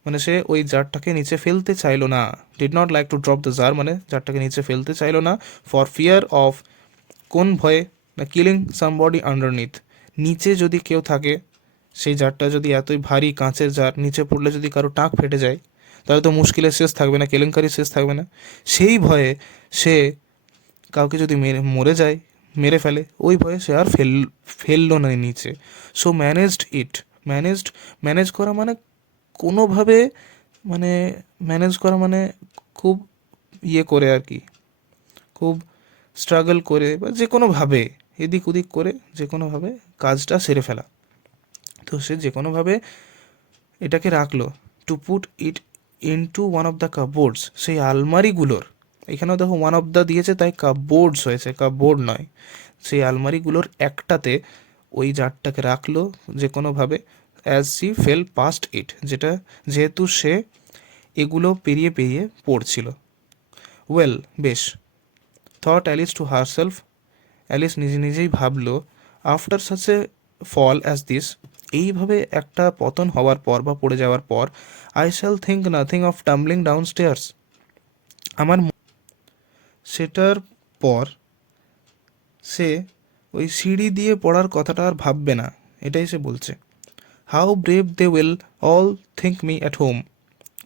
মানে সে ওই জারটাকে নিচে ফেলতে চাইলো না। Did not like to drop the jar মানে জারটাকে নিচে ফেলতে চাইলো না, ফর ফিয়ার অফ, কোন ভয়ে না, কিলিং সামবডি আন্ডারনিথ, নিচে যদি কেউ থাকে, সেই জারটা যদি এতই ভারী কাঁচের জার, নিচে পড়লে যদি কারো টাক ফেটে যায় তাহলে তো মুশকিলের শেষ থাকবে না, কেলেঙ্কারির শেষ থাকবে না। সেই ভয়ে সে কাউকে যদি মরে যায়, মেরে ফেলে, ওই ভয়ে সে আর ফেললো না নিচে। সো ম্যানেজড ইট, ম্যানেজ করা মানে কোনোভাবে, মানে ম্যানেজ করা মানে খুব ইয়ে করে আর কি, খুব স্ট্রাগল করে বা যে কোনোভাবে এদিক ওদিক করে যে কোনোভাবে কাজটা সেরে ফেলা। তো সে যে কোনোভাবে এটাকে রাখলো, to put it into one of the cupboards, সেই আলমারিগুলোর, এখানেও দেখো ওয়ান অফ দ্য দিয়েছে তাই কাপবোর্ডস হয়েছে, কাপবোর্ড নয়, সেই আলমারিগুলোর একটাতে ওই জারটাকে রাখলো যে কোনোভাবে, as she fell past it, যেটা যেহেতু সে এগুলো পেরিয়ে পেরিয়ে পড়ছিল। ওয়েল, বেশ, থট অ্যালিস টু হারসেলফ, অ্যালিস নিজে নিজেই ভাবলো, after such a fall as this, এইভাবে একটা পতন হওয়ার পর বা পড়ে যাওয়ার পর, I shall think nothing of tumbling downstairs, আমার সেটার পর সে ওই সিঁড়ি দিয়ে পড়ার কথাটা আর ভাববে না, এটাই সে বলছে। How brave they will all think me at home,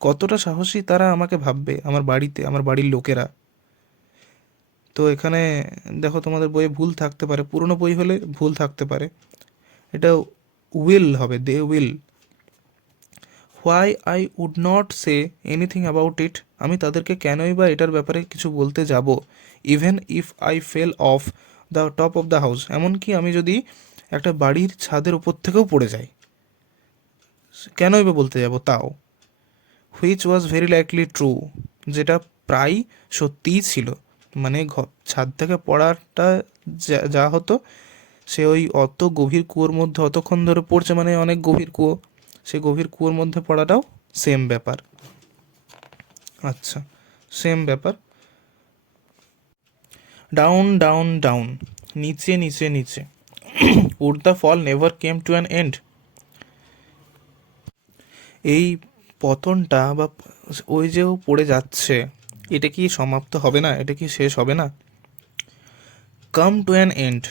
কতটা সাহসী তারা আমাকে ভাববে আমার বাড়িতে, আমার বাড়ির লোকেরা। তো এখানে দেখো তোমাদের বইয়ে ভুল থাকতে পারে, পুরনো বই হলে ভুল থাকতে পারে, এটা উইল হবে, they will. Why I would not say anything about it, আমি তাদেরকে কেনই বা এটার ব্যাপারে কিছু বলতে যাব। Even if I fell off the top of the house, এমনকি আমি যদি একটা বাড়ির ছাদের উপর থেকেও পড়ে যাই, কেনই বা বলতে যাব তাও। Which was very likely true, যেটা প্রায় সত্যিই ছিল, মানে ছাদ থেকে পড়াটা যা হতো, সে ওই অত গভীর কুয়োর মধ্যে অতক্ষণ ধরে পড়ছে, মানে অনেক গভীর কুয়ো, সে গভীর কুয়োর মধ্যে পড়াটাও সেম ব্যাপার। আচ্ছা, সেম ব্যাপার। ডাউন ডাউন ডাউন, নিচে নিচে নিচে। Would the fall never came to an end, এই পতনটা বা ওই যে ও পড়ে যাচ্ছে, এটা কি সমাপ্ত হবে না, এটা কি শেষ হবে না। কাম টু অ্যান এন্ড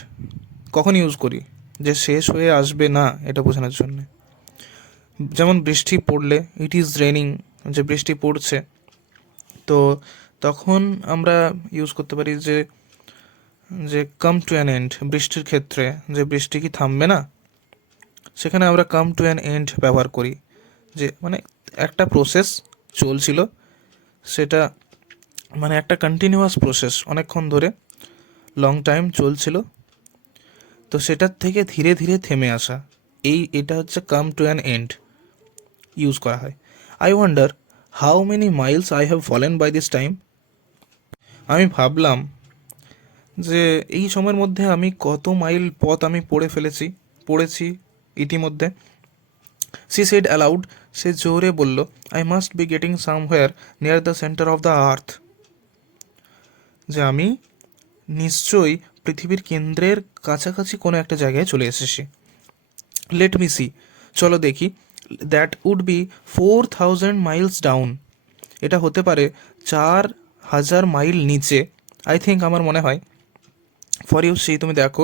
কখন ইউজ করি, যে শেষ হয়ে আসবে না এটা বোঝানোর জন্য। যেমন বৃষ্টি পড়লে, ইট ইজ রেনিং, যে বৃষ্টি পড়ছে, তো তখন আমরা ইউজ করতে পারি যে যে কাম টু অ্যান এন্ড, বৃষ্টির ক্ষেত্রে যে বৃষ্টি কি থামবে না, সেখানে আমরা কাম টু অ্যান এন্ড ব্যবহার করি, যে মানে একটা প্রসেস চলছিল, সেটা মানে একটা কন্টিনিউয়াস প্রসেস অনেকক্ষণ ধরে, লং টাইম চলছিল, তো সেটার থেকে ধীরে ধীরে থেমে আসা, এটা হচ্ছে come to an end use করা হয়। I wonder how many miles I have fallen by this time, আমি ভাবলাম যে এই সময়ের মধ্যে আমি কত মাইল পথ আমি পড়েছি ইতিমধ্যে। সি সেড অ্যালাউড, সে জোরে বলল, I must be getting somewhere near the centre of the earth, যে আমি নিশ্চয়ই পৃথিবীর কেন্দ্রের কাছাকাছি কোনো একটা জায়গায় চলে এসেছি। লেট মি সি, চলো দেখি। That would be 4000 miles down, এটা হতে পারে 4000 মাইল নিচে। আই থিঙ্ক, আমার মনে হয়। ফর ইউ সি, তুমি দেখো,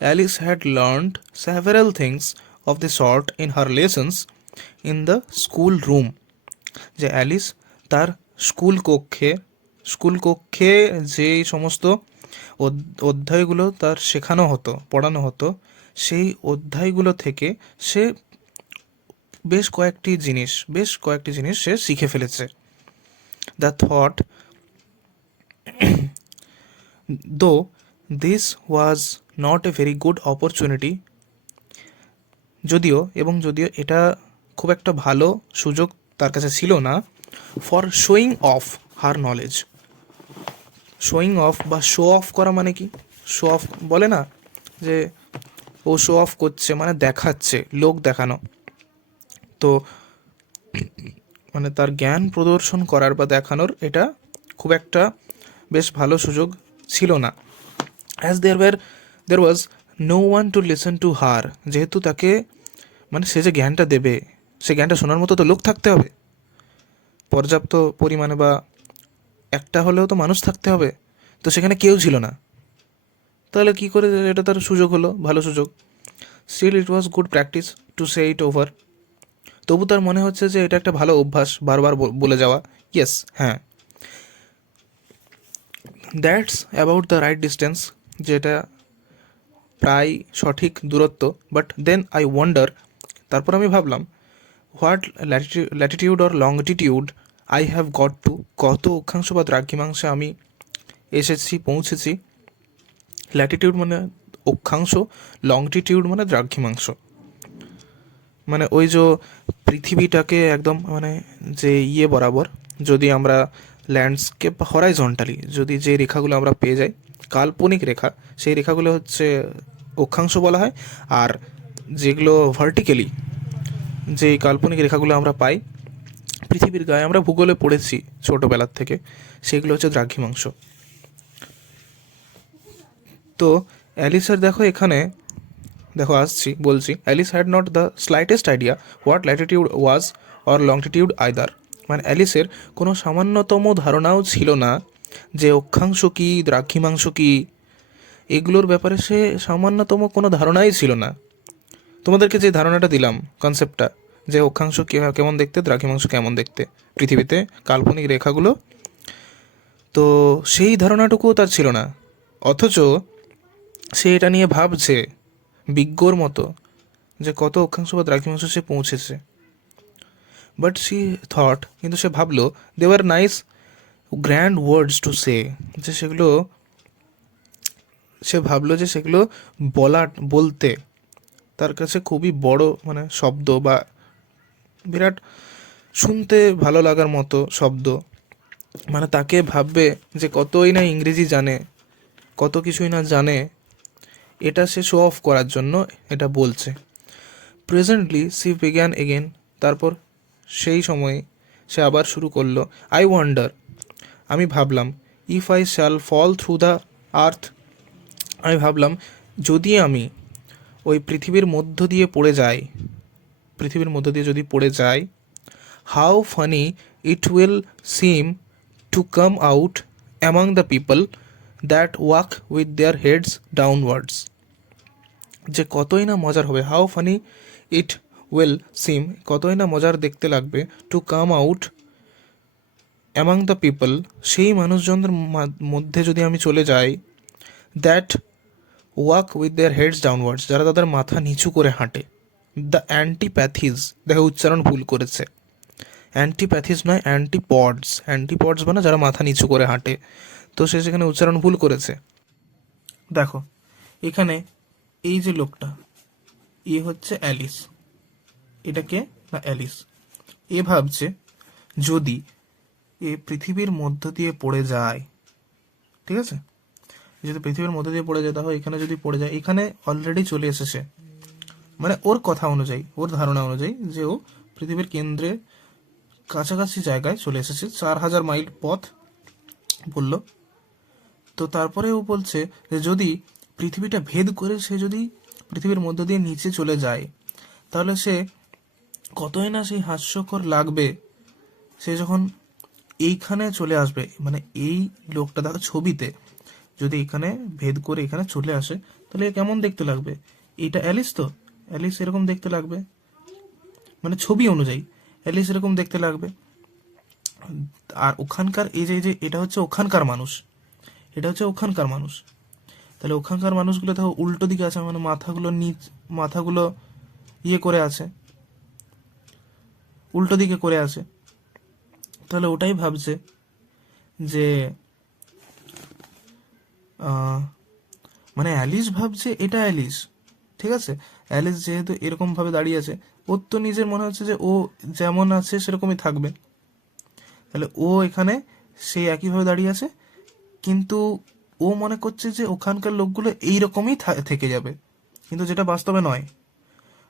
Alice had learned several things of the sort in her lessons in the school room, যে অ্যালিস তার স্কুল কক্ষে যে সমস্ত অধ্যায়গুলো তার শেখানো হতো, পড়ানো হতো, সেই অধ্যায়গুলো থেকে সে বেশ কয়েকটি জিনিস সে শিখে ফেলেছে। দ্য থট দো this was not a very good opportunity, যদিও এটা খুব একটা ভালো সুযোগ তার কাছে ছিল না, for showing of her knowledge. Showing off বা শো অফ করা মানে কি? শো অফ বলে না যে ও শো অফ করছে, মানে দেখাচ্ছে, লোক দেখানো। তো মানে তার জ্ঞান প্রদর্শন করার বা দেখানোর এটা খুব একটা বেশ ভালো সুযোগ ছিল না। As there was no one to listen to her, যেহেতু তাকে মানে সে যে জ্ঞানটা দেবে, সে জ্ঞানটা শোনার মতো তো লোক থাকতে হবে পর্যাপ্ত পরিমাণে, বা একটা হলেও তো মানুষ থাকতে হবে। তো সেখানে কেউ ছিল না, তাহলে কি করে এটা তার সুযোগ হলো, ভালো সুযোগ। Still it was good practice to say it over. তবু তার মনে হচ্ছে যে এটা একটা ভালো অভ্যাস বারবার বলে যাওয়া। ইয়েস, হ্যাঁ, that's about the right distance, যেটা প্রায় সঠিক দূরত্ব। বাট দেন আই ওয়ান্ডার, তারপর আমি ভাবলাম, what latitude or longitude I have got to, কত অক্ষাংশ বা দ্রাঘিমাংশে আমি পৌঁছেছি। ল্যাটিটিউড মানে অক্ষাংশ, লংটিটিউড মানে দ্রাঘিমাংশ। মানে ওই যে পৃথিবীটাকে একদম মানে যে বরাবর যদি আমরা ল্যান্ডস্কেপ হরাইজন্টালি যদি যে রেখাগুলো আমরা পেয়ে যাই, কাল্পনিক রেখা, সেই রেখাগুলো হচ্ছে অক্ষাংশ বলা হয়। আর যেগুলো ভার্টিক্যালি, যে কাল্পনিক রেখাগুলো আমরা পাই পৃথিবীর গায়ে, আমরা ভূগোলে পড়েছি ছোটোবেলার থেকে, সেগুলো হচ্ছে দ্রাঘিমাংশ। তো অ্যালিসের দেখো বলছি, Alice had not the slightest idea what latitude was or longitude either. মানে অ্যালিসের কোনো সামান্যতম ধারণাও ছিল না যে অক্ষাংশ কী, দ্রাঘিমাংশ কী, এগুলোর ব্যাপারে সে সামান্যতম কোনো ধারণাই ছিল না। তোমাদেরকে যে ধারণাটা দিলাম, কনসেপ্টটা, যে অক্ষাংশ কেমন দেখতে, দ্রাঘিমাংশ কেমন দেখতে পৃথিবীতে, কাল্পনিক রেখাগুলো, তো সেই ধারণাটুকুও তার ছিল না। অথচ সে এটা নিয়ে ভাবছে বিজ্ঞর মতো যে কত অক্ষাংশ বা দ্রাঘিমাংশ সে পৌঁছেছে। বাট সি থট, কিন্তু সে ভাবলো, they were nice grand words to say, যে সে ভাবলো যে সেগুলো বলতে তার কাছে খুবই বড় মানে শব্দ, বা বিরাট শুনতে ভালো লাগার মতো শব্দ। মানে তাকে ভাববে যে কতই না ইংরেজি জানে, কত কিছুই না জানে, এটা সে শো অফ করার জন্য এটা বলছে। প্রেজেন্টলি সি বিগ্যান এগেন, তারপর সেই সময়ে সে আবার শুরু করলো, আই ওয়ান্ডার, আমি ভাবলাম, if I shall fall through the earth, আমি ভাবলাম যদি আমি ওই পৃথিবীর মধ্য দিয়ে যদি পড়ে যাই, how funny it will seem to come out among the people that walk with their heads downwards, যে কতই না মজার হবে, how funny it will seem, কতই না মজার দেখতে লাগবে, to come out among the people, সেই মানুষজনদের মধ্যে যদি আমি চলে যাই, that walk with their heads downwards, যারা তাদের মাথা নিচু করে হাঁটে। দ্য অ্যান্টিপ্যাথিজ, দেখো উচ্চারণ ভুল করেছে, অ্যান্টিপ্যাথিজ নয়, অ্যান্টিপডস মানে যারা মাথা নিচু করে হাঁটে, তো সে সেখানে উচ্চারণ ভুল করেছে। দেখো এখানে এই যে লোকটা, হচ্ছে অ্যালিস, এটাকে না অ্যালিস, ভাবছে যদি পৃথিবীর মধ্য দিয়ে পড়ে যায়, ঠিক আছে, যদি পৃথিবীর মধ্য দিয়ে পড়ে যায়, তাহলে এখানে যদি পড়ে যায়, এখানে অলরেডি চলে এসেছে, মানে ওর কথা অনুযায়ী, ওর ধারণা অনুযায়ী, যে ও পৃথিবীর কেন্দ্রে কাছাকাছি জায়গায় চলে এসেছে, 4000 মাইল পথ বলল। তো তারপরে ও বলছে যে যদি পৃথিবীটা ভেদ করে সে যদি পৃথিবীর মধ্য দিয়ে নিচে চলে যায়, তাহলে সে কতই না সেই হাস্যকর লাগবে সে যখন এইখানে চলে আসবে। মানে এই লোকটা দেখো ছবিতে যদি এখানে ভেদ করে এখানে চলে আসে, তাহলে কেমন দেখতে লাগবে? এটা অ্যালিস, তো অ্যালিস এরকম দেখতে লাগবে, মানে ছবি অনুযায়ী অ্যালিস এরকম দেখতে লাগবে। আর ওখানকার এই যে এটা হচ্ছে ওখানকার মানুষ, এটা হচ্ছে ওখানকার মানুষ। তাহলে ওখানকার মানুষগুলো দেখো উল্টো দিকে আছে, মানে মাথাগুলো ইয়ে করে আছে, উল্টো দিকে করে আছে। তাহলে ওটাই ভাবছে যে মানে অ্যালিস ভাবছে এটা অ্যালিস, ঠিক আছে। অ্যালিস যেহেতু এরকম ভাবে দাঁড়িয়ে আছে, ওর তো নিজের মনে হচ্ছে যে ও যেমন আছে সেরকমই থাকবে। তাহলে ও এখানে সেই একইভাবে দাঁড়িয়ে আছে, কিন্তু ও মনে করছে যে ওখানকার লোকগুলো এইরকমই থেকে যাবে, কিন্তু যেটা বাস্তবে নয়।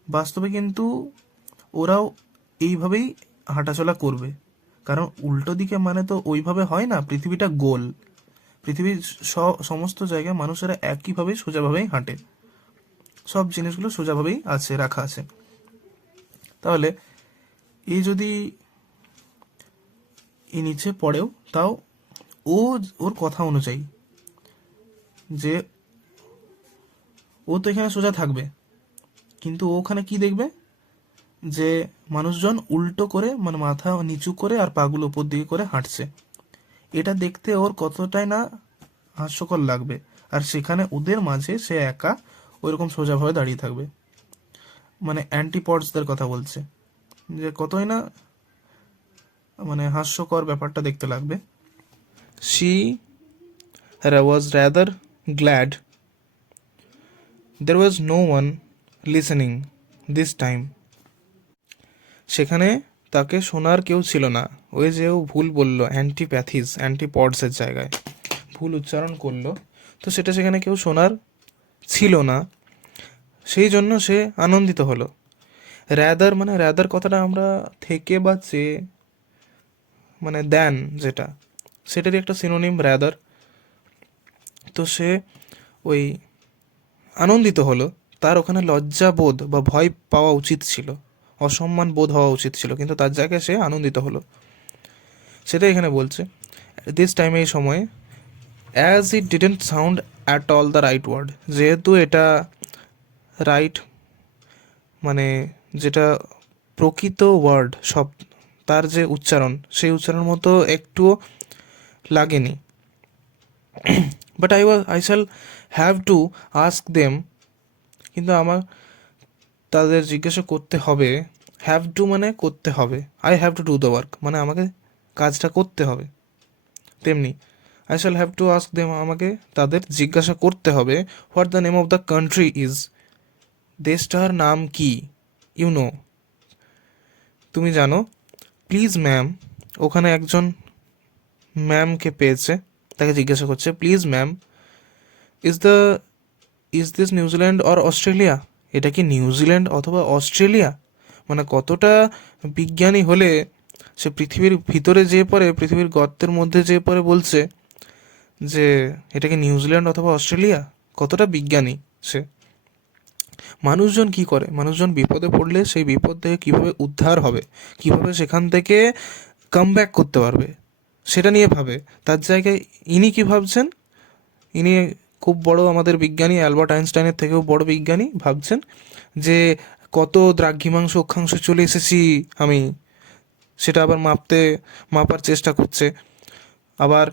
বাস্তবে কিন্তু ওরাও এইভাবেই হাঁটাচলা করবে, কারণ উল্টো দিকে মানে তো ওইভাবে হয় না, পৃথিবীটা গোল। পৃথিবীর সমস্ত জায়গায় মানুষেরা একইভাবে সোজাভাবেই হাঁটে, সব জিনিসগুলো সোজাভাবেই আছে, রাখা আছে। তাহলে এই যদি এই নিচে পড়েও, তাও ও ওর কথা অনুযায়ী যে ও তো এখানে সোজা থাকবে, কিন্তু ও ওখানে কি দেখবে যে মানুষজন উল্টো করে, মানে মাথা নিচু করে আর পাগুলো উপর দিকে করে হাঁটছে। এটা দেখতে ওর কতটাই না হাস্যকর লাগবে, আর সেখানে ওদের মাঝে সে একা ওইরকম সোজাভাবে দাঁড়িয়ে থাকবে। মানে অ্যান্টিপডসদের কথা বলছে, যে কতই না মানে হাস্যকর ব্যাপারটা দেখতে লাগবে। She was rather glad there was no one listening this time. সেখানে তাকে শোনার কেউ ছিল না। ওই যে ও ভুল বললো, অ্যান্টিপডসের জায়গায় ভুল উচ্চারণ করলো, তো সেটা সেখানে কেউ শোনার ছিল না, সেই জন্য সে আনন্দিত হলো। র্যাদার মানে র্যাদার কথাটা আমরা থেকে বা চেয়ে মানে দেন, যেটা সেটারই একটা সিনোনিম র্যাদার। তো সে ওই আনন্দিত হলো, তার ওখানে লজ্জা বোধ বা ভয় পাওয়া উচিত ছিল, অসম্মান বোধ হওয়া উচিত ছিল, কিন্তু তার জায়গায় সে আনন্দিত হলো, সেটা এখানে বলছে। দিস টাইমে, এই সময়ে, as it didn't sound at all the right word, যেহেতু এটা রাইট মানে যেটা প্রকৃত ওয়ার্ড, সব তার যে উচ্চারণ, সেই উচ্চারণ মতো একটুও লাগেনি। But I shall have to ask them, কিন্তু আমার তাদের জিজ্ঞাসা করতে হবে। হ্যাভ টু মানে করতে হবে, I have to do the work মানে আমাকে কাজটা করতে হবে। তেমনি I shall have to ask them, আমাকে তাদের জিজ্ঞাসা করতে হবে, what the name of the country is, দেশটার নাম কি, ইউ নো, তুমি জানো। প্লিজ ম্যাম, ওখানে একজন ম্যামকে পেয়েছে, তাকে জিজ্ঞাসা করছে, please ma'am, is the is this New Zealand or Australia, এটা কি নিউজিল্যান্ড অথবা অস্ট্রেলিয়া? মানে কতটা বিজ্ঞানী হলে সে পৃথিবীর ভিতরে যেয়ে পড়ে, পৃথিবীর গর্তের মধ্যে যেয়ে পড়ে বলছে যে এটা কি নিউজিল্যান্ড অথবা অস্ট্রেলিয়া, কতটা বিজ্ঞানী সে। মানুষজন কি করে, মানুষজন বিপদে পড়লে সেই বিপদ থেকে কীভাবে উদ্ধার হবে, কীভাবে সেখান থেকে কামব্যাক করতে পারবে, সেটা নিয়ে ভাবে। তার জায়গায় ইনি কি ভাবছেন, ইনি খুব বড় আমাদের বিজ্ঞানী, অ্যালবার্ট আইনস্টাইনের থেকেও বড় বিজ্ঞানী, ভাবছেন যে কত দ্রাঘিমাংশ অক্ষাংশ চলে এসেছি আমি, সেটা আবার মাপার চেষ্টা করছে। আবার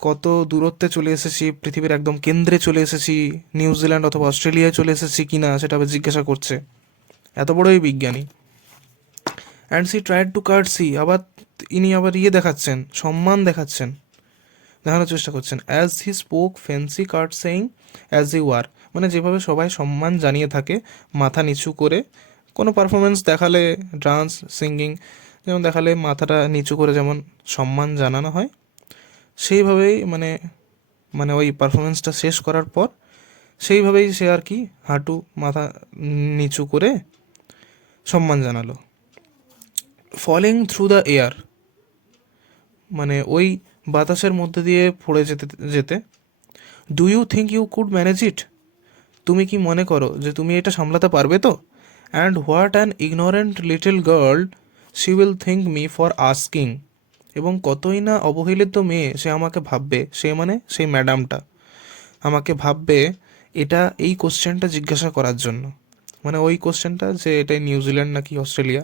কত দূরত্বে চলে এসেছি, পৃথিবীর একদম কেন্দ্রে চলে এসেছি, নিউজিল্যান্ড অথবা অস্ট্রেলিয়ায় চলে এসেছি কিনা সেটা আবার জিজ্ঞাসা করছে। এত বড়ই বিজ্ঞানী। And she tried to curtsey, আবার ইনি আবার দেখাচ্ছেন, সম্মান দেখাচ্ছেন, দেখানোর চেষ্টা করছেন। As he spoke fancy curtseying as he were, মানে যেভাবে সবাই সম্মান জানিয়ে থাকে মাথা নিচু করে, কোনো পারফরমেন্স দেখালে, ডান্স সিঙ্গিং যেমন দেখালে মাথাটা নিচু করে যেমন সম্মান জানানো হয়, সেইভাবেই মানে মানে ওই পারফরমেন্সটা শেষ করার পর সেইভাবেই সে আর কি হাঁটু মাথা নিচু করে সম্মান জানালো। ফলিং থ্রু দ্য এয়ার, মানে ওই বাতাসের মধ্যে দিয়ে পড়ে যেতে যেতে। Do you think you could manage it, তুমি কি মনে করো যে তুমি এটা সামলাতে পারবে তো? And what an ignorant little girl she will think me for asking, এবং কতই না অবহেলিত মেয়ে সে আমাকে ভাববে, সে মানে সেই ম্যাডামটা আমাকে ভাববে এটা, এই কোশ্চেনটা জিজ্ঞাসা করার জন্য, মানে ওই কোশ্চেনটা যে এটা নিউজিল্যান্ড নাকি অস্ট্রেলিয়া,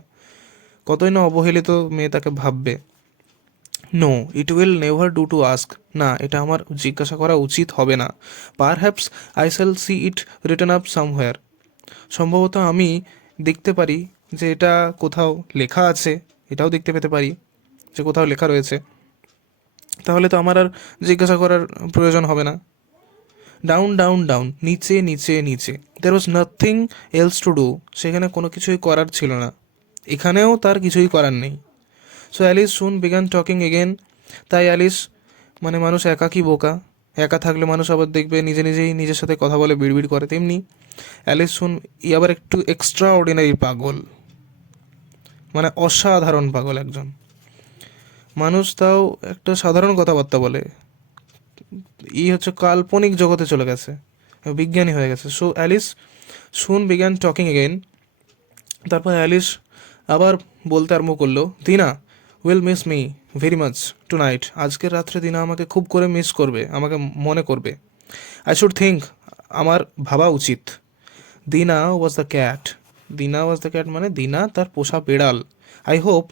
কতই না অবহেলিত মেয়ে তাকে ভাববে। No, it will never do to ask. না, এটা আমার জিজ্ঞাসা করা উচিত হবে না। Perhaps I shall see it written up somewhere. সম্ভবত আমি দেখতে পারি যে এটা কোথাও লেখা আছে, এটাও দেখতে পেতে পারি যে কোথাও লেখা রয়েছে। তাহলে তো আমার আর জিজ্ঞাসা করার প্রয়োজন হবে না। ডাউন ডাউন ডাউন, নিচে নিচে নিচে। There was nothing else to do, সেখানে কোনো কিছুই করার ছিল না। এখানেও তার কিছুই করার নেই। So Alice soon began talking again. তাই অ্যালিস, মানে মানুষ একাকী বোকা, একা থাকলে মানুষ আবার দেখবে নিজে নিজেই নিজের সাথে কথা বলে বিড়বিড় করে, তেমনি অ্যালিস সুন ই আবার একটু এক্সট্রা অর্ডিনারি পাগল, মানে অসাধারণ পাগল একজন মানুষ। তাও একটা সাধারণ কথাবার্তা বলে, হচ্ছে কাল্পনিক জগতে চলে গেছে, বিজ্ঞানী হয়ে গেছে। So Alice soon began talking again. তারপর অ্যালিস আবার বলতে আরম্ভ করলো, Dinah will miss me very much tonight. আজকের রাত্রে দিনা আমাকে খুব করে মিস করবে, আমাকে মনে করবে। আই শুড থিঙ্ক, আমার ভাবা উচিত। দিনা ওয়াজ দ্য ক্যাট। দিনা ওয়াজ দ্য ক্যাট মানে দিনা তার পোষা বেড়াল। I hope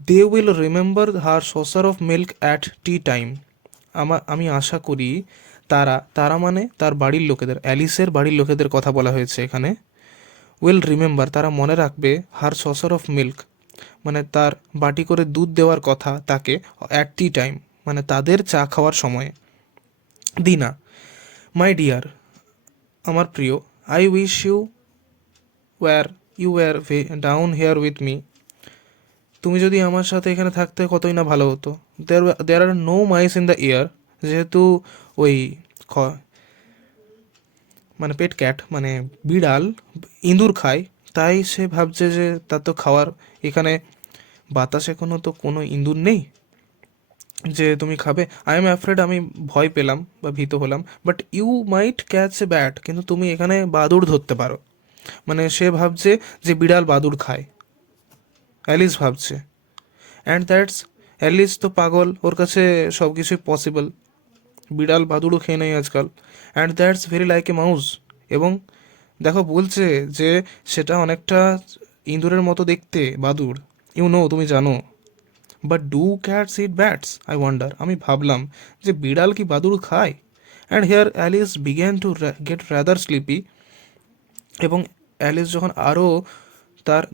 they will remember her saucer of milk at tea time. আমি আশা করি তারা, তারা মানে তার বাড়ির লোকেদের, অ্যালিসের বাড়ির লোকেদের কথা বলা হয়েছে এখানে। উইল রিমেম্বার, তারা মনে রাখবে, হার সসার অফ মিল্ক মানে তার বাটি করে দুধ দেওয়ার কথা তাকে, অ্যাট টি টাইম মানে তাদের চা খাওয়ার সময়ে। দিনা মাই ডিয়ার, আমার প্রিয়, I wish you were down here with me. তুমি যদি আমার সাথে এখানে থাকতে কতই না ভালো হতো। দেয়ার আর নো মাইস ইন দ্য ইয়ার। যেহেতু ওই খ- মানে পেট ক্যাট মানে বিড়াল ইঁদুর খায়, তাই সে ভাবছে যে তার তো খাওয়ার এখানে বাতাসে কোনো ইঁদুর নেই যে তুমি খাবে। আই এম অ্যাফ্রেড, আমি ভয় পেলাম বা ভীত হলাম। But you might catch a bat, কিন্তু তুমি এখানে বাদুড় ধরতে পারো। মানে সে ভাবছে যে বিড়াল বাদুড় খায়, অ্যালিস ভাবছে। অ্যান্ড দ্যাটস, অ্যালিস তো পাগল, ওর কাছে সব কিছুই পসিবল। বিড়াল বাদুড়ও খেয়ে নেয় আজকাল। And that's very like a mouse. এবং দেখো বলছে যে সেটা অনেকটা ইঁদুরের মতো দেখতে বাদুড়। তুমি জানো। But do cats eat bats I wonder, আমি ভাবলাম যে বিড়াল কি বাদুড় খায়। And here Alice began to get rather sleepy. এবং অ্যালিস যখন আরও তার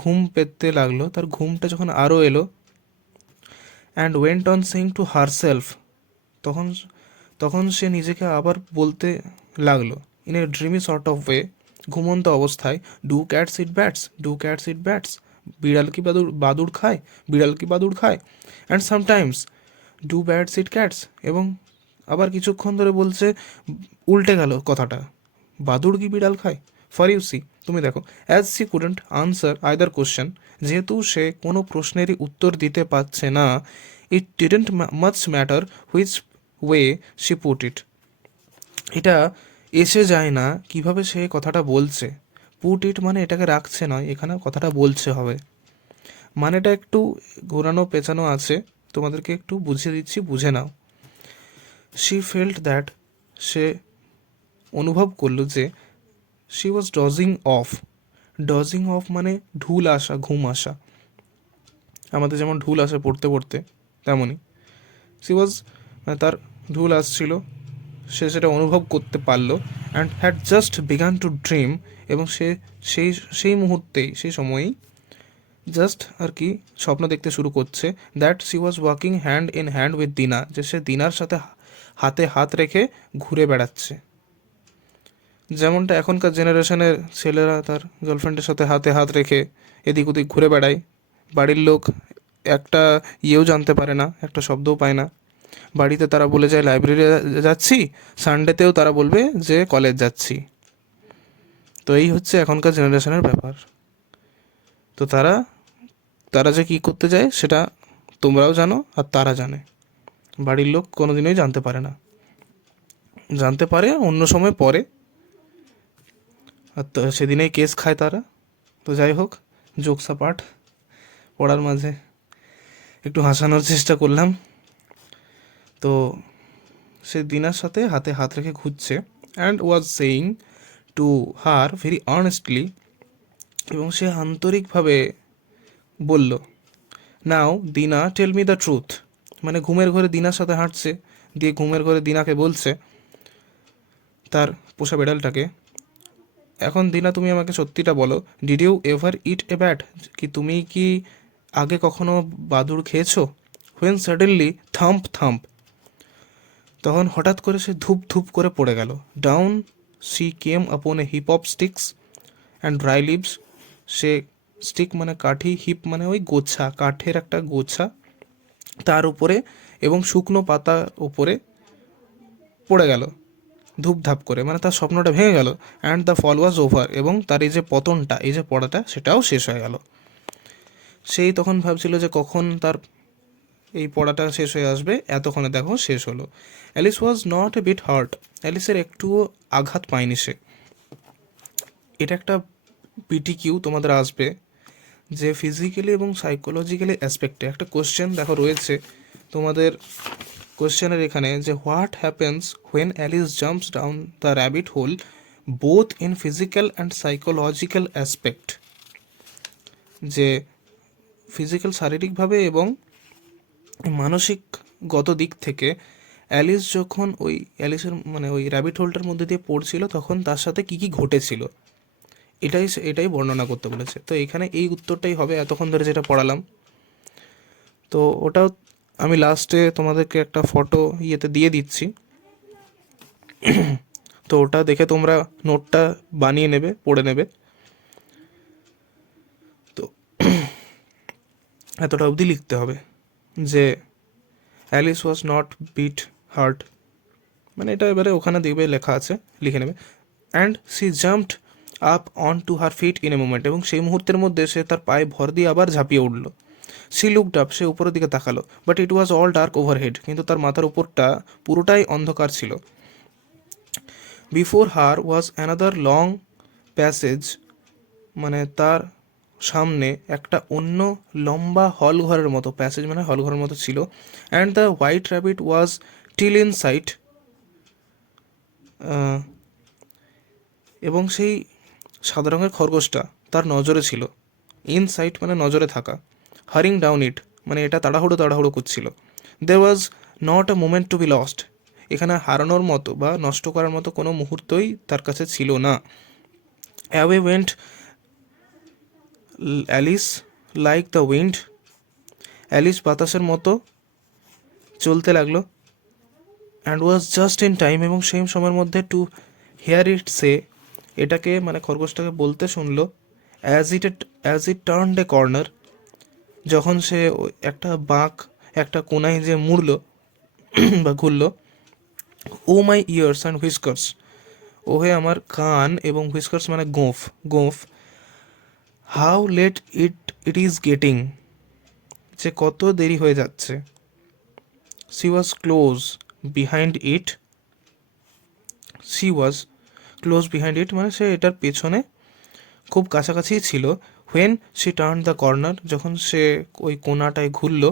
ঘুম পেতে লাগলো, তার ঘুমটা যখন আরও এলো, and went on sing to herself, তখন তখন সে নিজেকে আবার বলতে লাগলো, in a dreamy sort of way, ঘুমন্ত অবস্থায়, do cats eat bats, do cats eat bats, বিড়াল কি বাদুড় খায়, বিড়াল কি বাদুড় খায়। And sometimes do bats eat cats. এবং আবার কিছুক্ষণ ধরে বলছে, উল্টে গেল কথাটা, বাদুড় কি বিড়াল খায়। ফর ইউ সি, তুমি দেখো, as she couldn't answer either question, যেহেতু সে কোনো প্রশ্নেরই উত্তর দিতে পারছে না, ইট didn't much matter which way she put it. এটা এসে যায় না কিভাবে সে কথাটা বলছে। পুট ইট মানে এটাকে রাখছে নয়, এখানে কথাটা বলছে হবে, মানেটা একটু ঘোরানো পেঁচানো আছে, তোমাদেরকে একটু বুঝিয়ে দিচ্ছি, বুঝে নাও। শি ফেল্ট দ্যাট, সে অনুভব করলো যে, she was dodging of. Dodging of মানে ঢুল আসা, ঘুম আসা। আমাদের যেমন ঢুল আসে পড়তে পড়তে, তেমনই শি ওয়াজ, মানে তার ঢুল আসছিল, সে সেটা অনুভব করতে পারলো। And had just began to dream, এবং সে সেই সেই মুহূর্তেই, সেই সময়েই জাস্ট আর কি স্বপ্ন দেখতে শুরু করছে, that she was walking hand in hand with দিনা, যে সে দিনার সাথে হাতে হাত রেখে ঘুরে বেড়াচ্ছে। যেমনটা এখনকার জেনারেশনের ছেলেরা তার গার্লফ্রেন্ডের সাথে হাতে হাত রেখে এদিক ওদিক ঘুরে বেড়ায়। বাড়ির লোক একটা জানতে পারে না, একটা শব্দও পায় না। বাড়িতে তারা বলে যায় লাইব্রেরি যাচ্ছি, সানডেতেও তারা বলবে যে কলেজ যাচ্ছি। তো এই হচ্ছে এখনকার জেনারেশনের ব্যাপার। তো তারা তারা যে কী করতে যায় সেটা তোমরাও জানো আর তারা জানে, বাড়ির লোক কোনোদিনই জানতে পারে না, জানতে পারে অন্য সময় পরে, আর তো সেদিনেই কেস খায় তারা। তো যাই হোক, জোকসা পাঠ পড়ার মাঝে একটু হাসানোর চেষ্টা করলাম। তো সে দিনার সাথে হাতে হাত রেখে ঘুরছে, and was saying to her very honestly, এবং সে আন্তরিকভাবে বলল, নাও দিনা টেল মি দ্য ট্রুথ, মানে ঘুমের ঘরে দিনার সাথে হাঁটছে, দিয়ে ঘুমের ঘরে দিনাকে বলছে, তার পোষা বেড়ালটাকে, এখন দিনা তুমি আমাকে সত্যিটা বলো, did you ever eat a bat, কি তুমি কি আগে কখনো বাদুড় খেয়েছো? হোয়েন সাডেনলি থাম্প থাম্প, তখন হঠাৎ করে সে ধূপ ধূপ করে পড়ে গেল। Down she came upon a heap of sticks and dry leaves, সে স্টিক মানে কাঠি, হিপ মানে ওই গোছা, কাঠের একটা গোছা, তার উপরে এবং শুকনো পাতার উপরে পড়ে গেল ধূপধাপ করে, মানে তার স্বপ্নটা ভেঙে গেল। And the fall was over, এবং তার এই যে পতনটা, এই যে পড়াটা, সেটাও শেষ হয়ে গেল। সেই তখন ভাবছিল যে কখন তার এই পড়াটা শেষ হয়ে আসবে, এতক্ষণে দেখো শেষ হলো। Alice was not a bit hurt, অ্যালিসের একটুও আঘাত পায়নি সে। এটা একটা পিটিকিউ তোমাদের আসবে, যে ফিজিক্যালি এবং সাইকোলজিক্যালি অ্যাসপেক্টে একটা কোশ্চেন দেখো রয়েছে তোমাদের কোশ্চেনের এখানে, যে what happens when Alice jumps down the rabbit whole both in physical and psychological aspect, যে ফিজিক্যাল শারীরিকভাবে এবং মানসিকগত দিক থেকে অ্যালিস যখন ওই অ্যালিসের মানে ওই র্যাবিট হোলটার মধ্যে দিয়ে পড়ছিল, তখন তার সাথে কী কী ঘটেছিল, এটাই বর্ণনা করতে বলেছে। তো এখানে এই উত্তরটাই হবে এতক্ষণ ধরে যেটা পড়ালাম। তো ওটাও আমি লাস্টে তোমাদেরকে একটা ফটো ইয়েতে দিয়ে দিচ্ছি, তো ওটা দেখে তোমরা নোটটা বানিয়ে নেবে, পড়ে নেবে। তো এতটা অবধি লিখতে হবে যে Alice was not bit hurt, মানে এটা এবারে ওখানে দেখবে লেখা আছে, লিখে নেবে। And she jumped up on to her feet in a moment, এবং সেই মুহূর্তের মধ্যে সে তার পায়ে ভর দিয়ে আবার ঝাঁপিয়ে উঠল। সি লুকড আপ, সে উপরের দিকে তাকালো, but it was all dark overhead, কিন্তু তার মাথার উপরটা পুরোটাই অন্ধকার ছিল। বিফোর হার ওয়াজ অ্যানাদার লং প্যাসেজ, মানে তার সামনে একটা অন্য লম্বা হল ঘরের মতো, প্যাসেজ মানে হল ঘরের মতো ছিল। And the white rabbit was till in sight, এবং সেই সাদা রঙের খরগোশটা তার নজরে ছিল। ইন সাইট মানে নজরে থাকা। হারিং ডাউন ইট মানে এটা তাড়াহুড়ো তাড়াহুড়ো করছিল। There was not a moment to be lost, এখানে হারানোর মতো বা নষ্ট করার মতো কোনো মুহূর্তই তার কাছে ছিল না। Away went Alice like the wind, Alice বাতাসের মতো চলতে লাগলো। And was just in time, এবং সেই সময়ের মধ্যে টু হেয়ার ইট সে, এটাকে মানে খরগোশটাকে বলতে শুনলো, as it turned A corner, যখন সে একটা বাঁক একটা কোনায় যে মুড়ল বা ঘুরলো। ও মাই ইয়ার্স অ্যান্ড হুইস্কার্স, ও হে আমার কান এবং হুইস্কার্স মানে গোঁফ গোঁফ। How let it is getting, যে কত দেরি হয়ে যাচ্ছে। C was close behind it, C was close behind it মানে সে এটার পেছনে খুব কাছাকাছিই ছিল। When she turn the corner, যখন সে ওই কোনাটায় ঘুরল।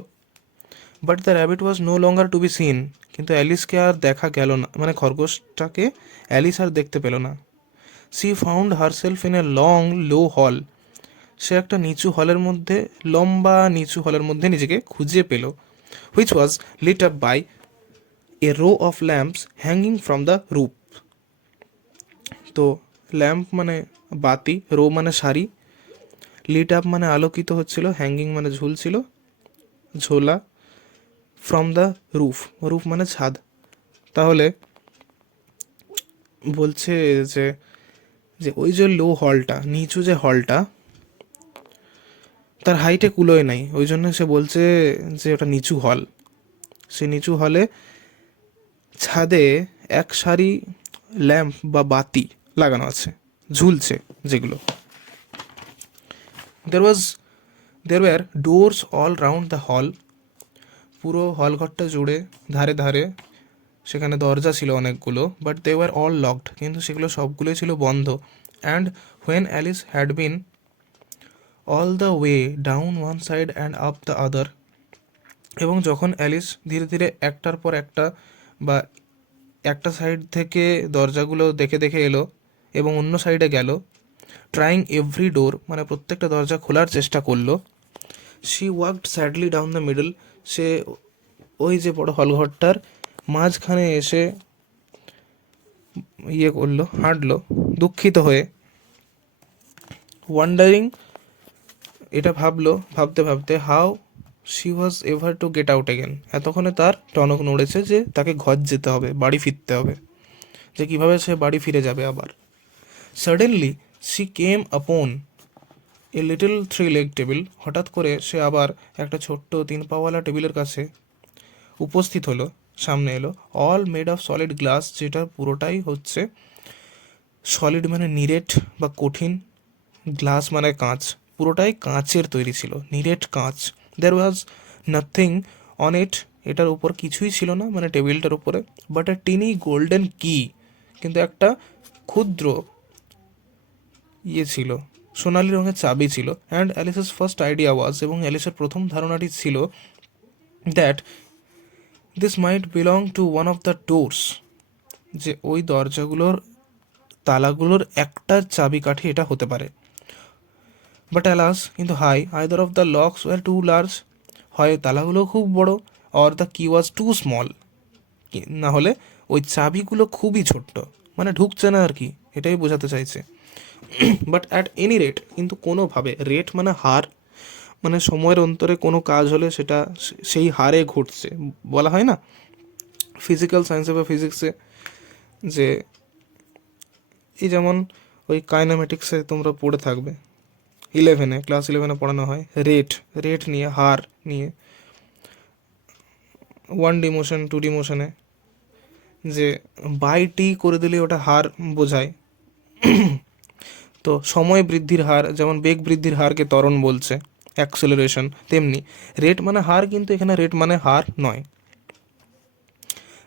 But the rabbit was no longer to be seen, কিন্তু অ্যালিসকে আর দেখা গেল না, মানে খরগোশটাকে অ্যালিস আর দেখতে পেল না। She found herself in a long low hall, সে একটা নিচু হলের মধ্যে, লম্বা নিচু হলের মধ্যে নিজেকে খুঁজে পেল। Which was lit up by a row of lamps hanging from the roof, তো ল্যাম্প মানে বাতি, রো মানে সারি, লিট আপ মানে আলোকিত হচ্ছিল, হ্যাঙ্গিং মানে ঝুলছিল, ঝোলা, ফ্রম দ্য রুফ, রুফ মানে ছাদ। তাহলে বলছে যে যে ওই যে লো হলটা, নিচু যে হলটা, তার হাইটে কুলোয় নাই, ওই জন্য সে বলছে যে ওটা নিচু হল। সে নিচু হলে ছাদে এক সারি ল্যাম্প বা বাতি লাগানো আছে, ঝুলছে যেগুলো। There were doors all round the hall, পুরো হল ঘরটা জুড়ে ধারে ধারে সেখানে দরজা ছিল অনেকগুলো। But they were all locked, কিন্তু সেগুলো সবগুলোই ছিল বন্ধ। And when Alice had been all the way down one side and up the other, এবং যখন অ্যালিস ধীরে ধীরে একটার পর একটা বা একটা সাইড থেকে দরজাগুলো দেখে দেখে এলো এবং অন্য সাইডে গেল, ট্রাইং এভরি ডোর মানে প্রত্যেকটা দরজা খোলার চেষ্টা করলো। She walked sadly down the middle, সে ওই যে বড় হলঘরটার মাঝখানে এসে ইয়ে করলো, হাঁটলো দুঃখিত হয়ে, ওয়ান্ডারিং, এটা ভাবলো, ভাবতে ভাবতে how she was ever two get out again. এতক্ষণে তার টনক নড়েছে যে তাকে ঘর যেতে হবে, বাড়ি ফিরতে হবে, যে কিভাবে সে বাড়ি ফিরে যাবে আবার। Suddenly she came upon a little three leg table. হঠাৎ করে সে আবার একটা ছোট্ট 3 পাওয়ালা টেবিলের কাছে উপস্থিত হলো, সামনে এলো। All made of solid glass, যেটা পুরোটাই হচ্ছে সলিড মানে নিরেট বা কঠিন, গ্লাস মানে কাঁচ, পুরোটাই কাঁচের তৈরি ছিল, নিরেট কাঁচ। দেয়ার ওয়াজ নাথিং অন ইট, এটার উপর কিছুই ছিল না, মানে টেবিলটার উপরে, বাট এ টিনি গোল্ডেন কি, কিন্তু একটা ক্ষুদ্র ইয়ে ছিল, সোনালি রঙের চাবি ছিল। And Alice's first idea was, এবং অ্যালিসের প্রথম ধারণাটি ছিল that this might belong to one of the doors, যে ওই দরজাগুলোর তালাগুলোর একটার চাবিকাঠি এটা হতে পারে। বাট অ্যালাস, কিন্তু হাই, either of the locks were too large, হয় তালাগুলো খুব বড়, অর দ্য কি ওয়াজ টু স্মল, না হলে ওই চাবিগুলো খুবই ছোট্ট, মানে ঢুকছে না আর কি, এটাই বোঝাতে চাইছে। বাট অ্যাট এনি রেট, কিন্তু কোনোভাবে, রেট মানে হার, মানে সময়ের অন্তরে কোনো কাজ হলে সেটা সেই হারে ঘটছে, বলা হয় না ফিজিক্যাল সায়েন্সে বা ফিজিক্সে, যে এই যেমন ওই কাইনামেটিক্সে তোমরা পড়ে থাকবে, ক্লাস 11-এ পড়ানো হয় রেট, রেট নিয়ে, হার নিয়ে, 1D মোশন 2D মোশনে, যে বাই টি করে দিলে ওটা হার বোঝায়। তো সময় বৃদ্ধির হার, যেমন বেগ বৃদ্ধির হারকে ত্বরণ বলছে, অ্যাক্সেলারেশন, তেমনি রেট মানে হার, কিন্তু এখানে রেট মানে হার নয়।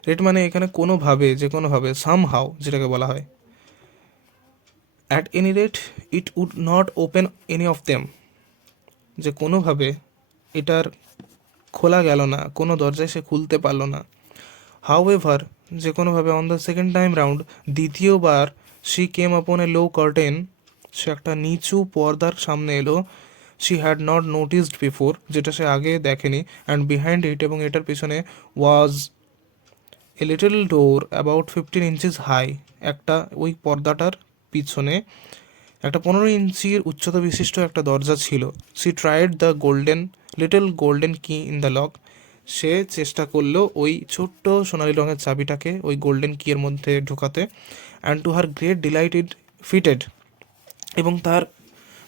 রেট মানে এখানে কোনোভাবে, যে কোনোভাবে, সামহাও যেটাকে বলা হয়। At any rate it would not open any of them, যে কোনোভাবে এটার খোলা গেল না, কোনো দরজায় সে খুলতে পারলো না। হাউ এভার, যে কোনোভাবে, on the second time round, দ্বিতীয়বার, she came upon A low curtain, সে একটা নিচু পর্দার সামনে এলো। She had not noticed before, যেটা সে আগে দেখেনি। অ্যান্ড বিহাইন্ড ইট, এবং এটার পিছনে, was a little door about 15 inches high, একটা ওই পর্দাটার পিছনে একটা 15 ইঞ্চির উচ্চতা বিশিষ্ট একটা দরজা ছিল। She tried the little golden key in the lock, সে চেষ্টা করলো ওই ছোট্ট সোনালি রঙের চাবিটাকে ওই গোল্ডেন কি এর মধ্যে ঢোকাতে। And to her great delight it fitted, এবং তার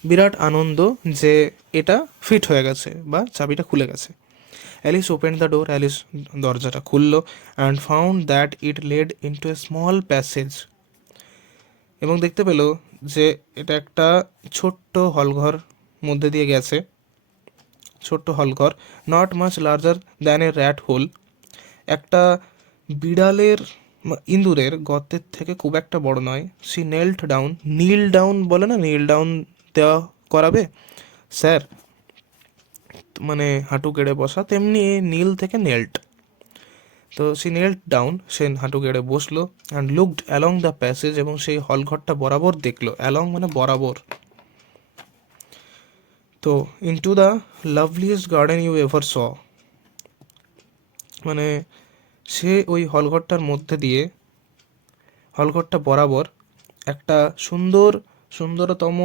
বিরাট আনন্দ যে এটা ফিট হয়ে গেছে বা চাবিটা খুলে গেছে। Alice open the door, Alice দরজাটা খুললো। And found that it led into a small passage, এবং দেখতে পেল যে এটা একটা ছোট্ট হলঘর মধ্যে দিয়ে গেছে, ছোট্ট হলঘর, not much larger than a rat hole, একটা বিড়ালের ইঁদুরের গর্তের থেকে খুব একটা বড় নয়। She knelt down, kneel down বলে না, নীল ডাউন দেওয়া করাবে স্যার, মানে হাঁটু গেড়ে বসা, তেমনি নীল থেকে নেল্ট। তো সি নেল্ট ডাউন, সে হাঁটু গেড়ে বসলো। And looked along the passage, এবং সেই হলঘরটা বরাবর দেখলো, অ্যালং মানে বরাবর। তো into the loveliest garden you ever saw, মানে সে ওই হলঘরটার মধ্যে দিয়ে, হলঘরটা বরাবর একটা সুন্দরতম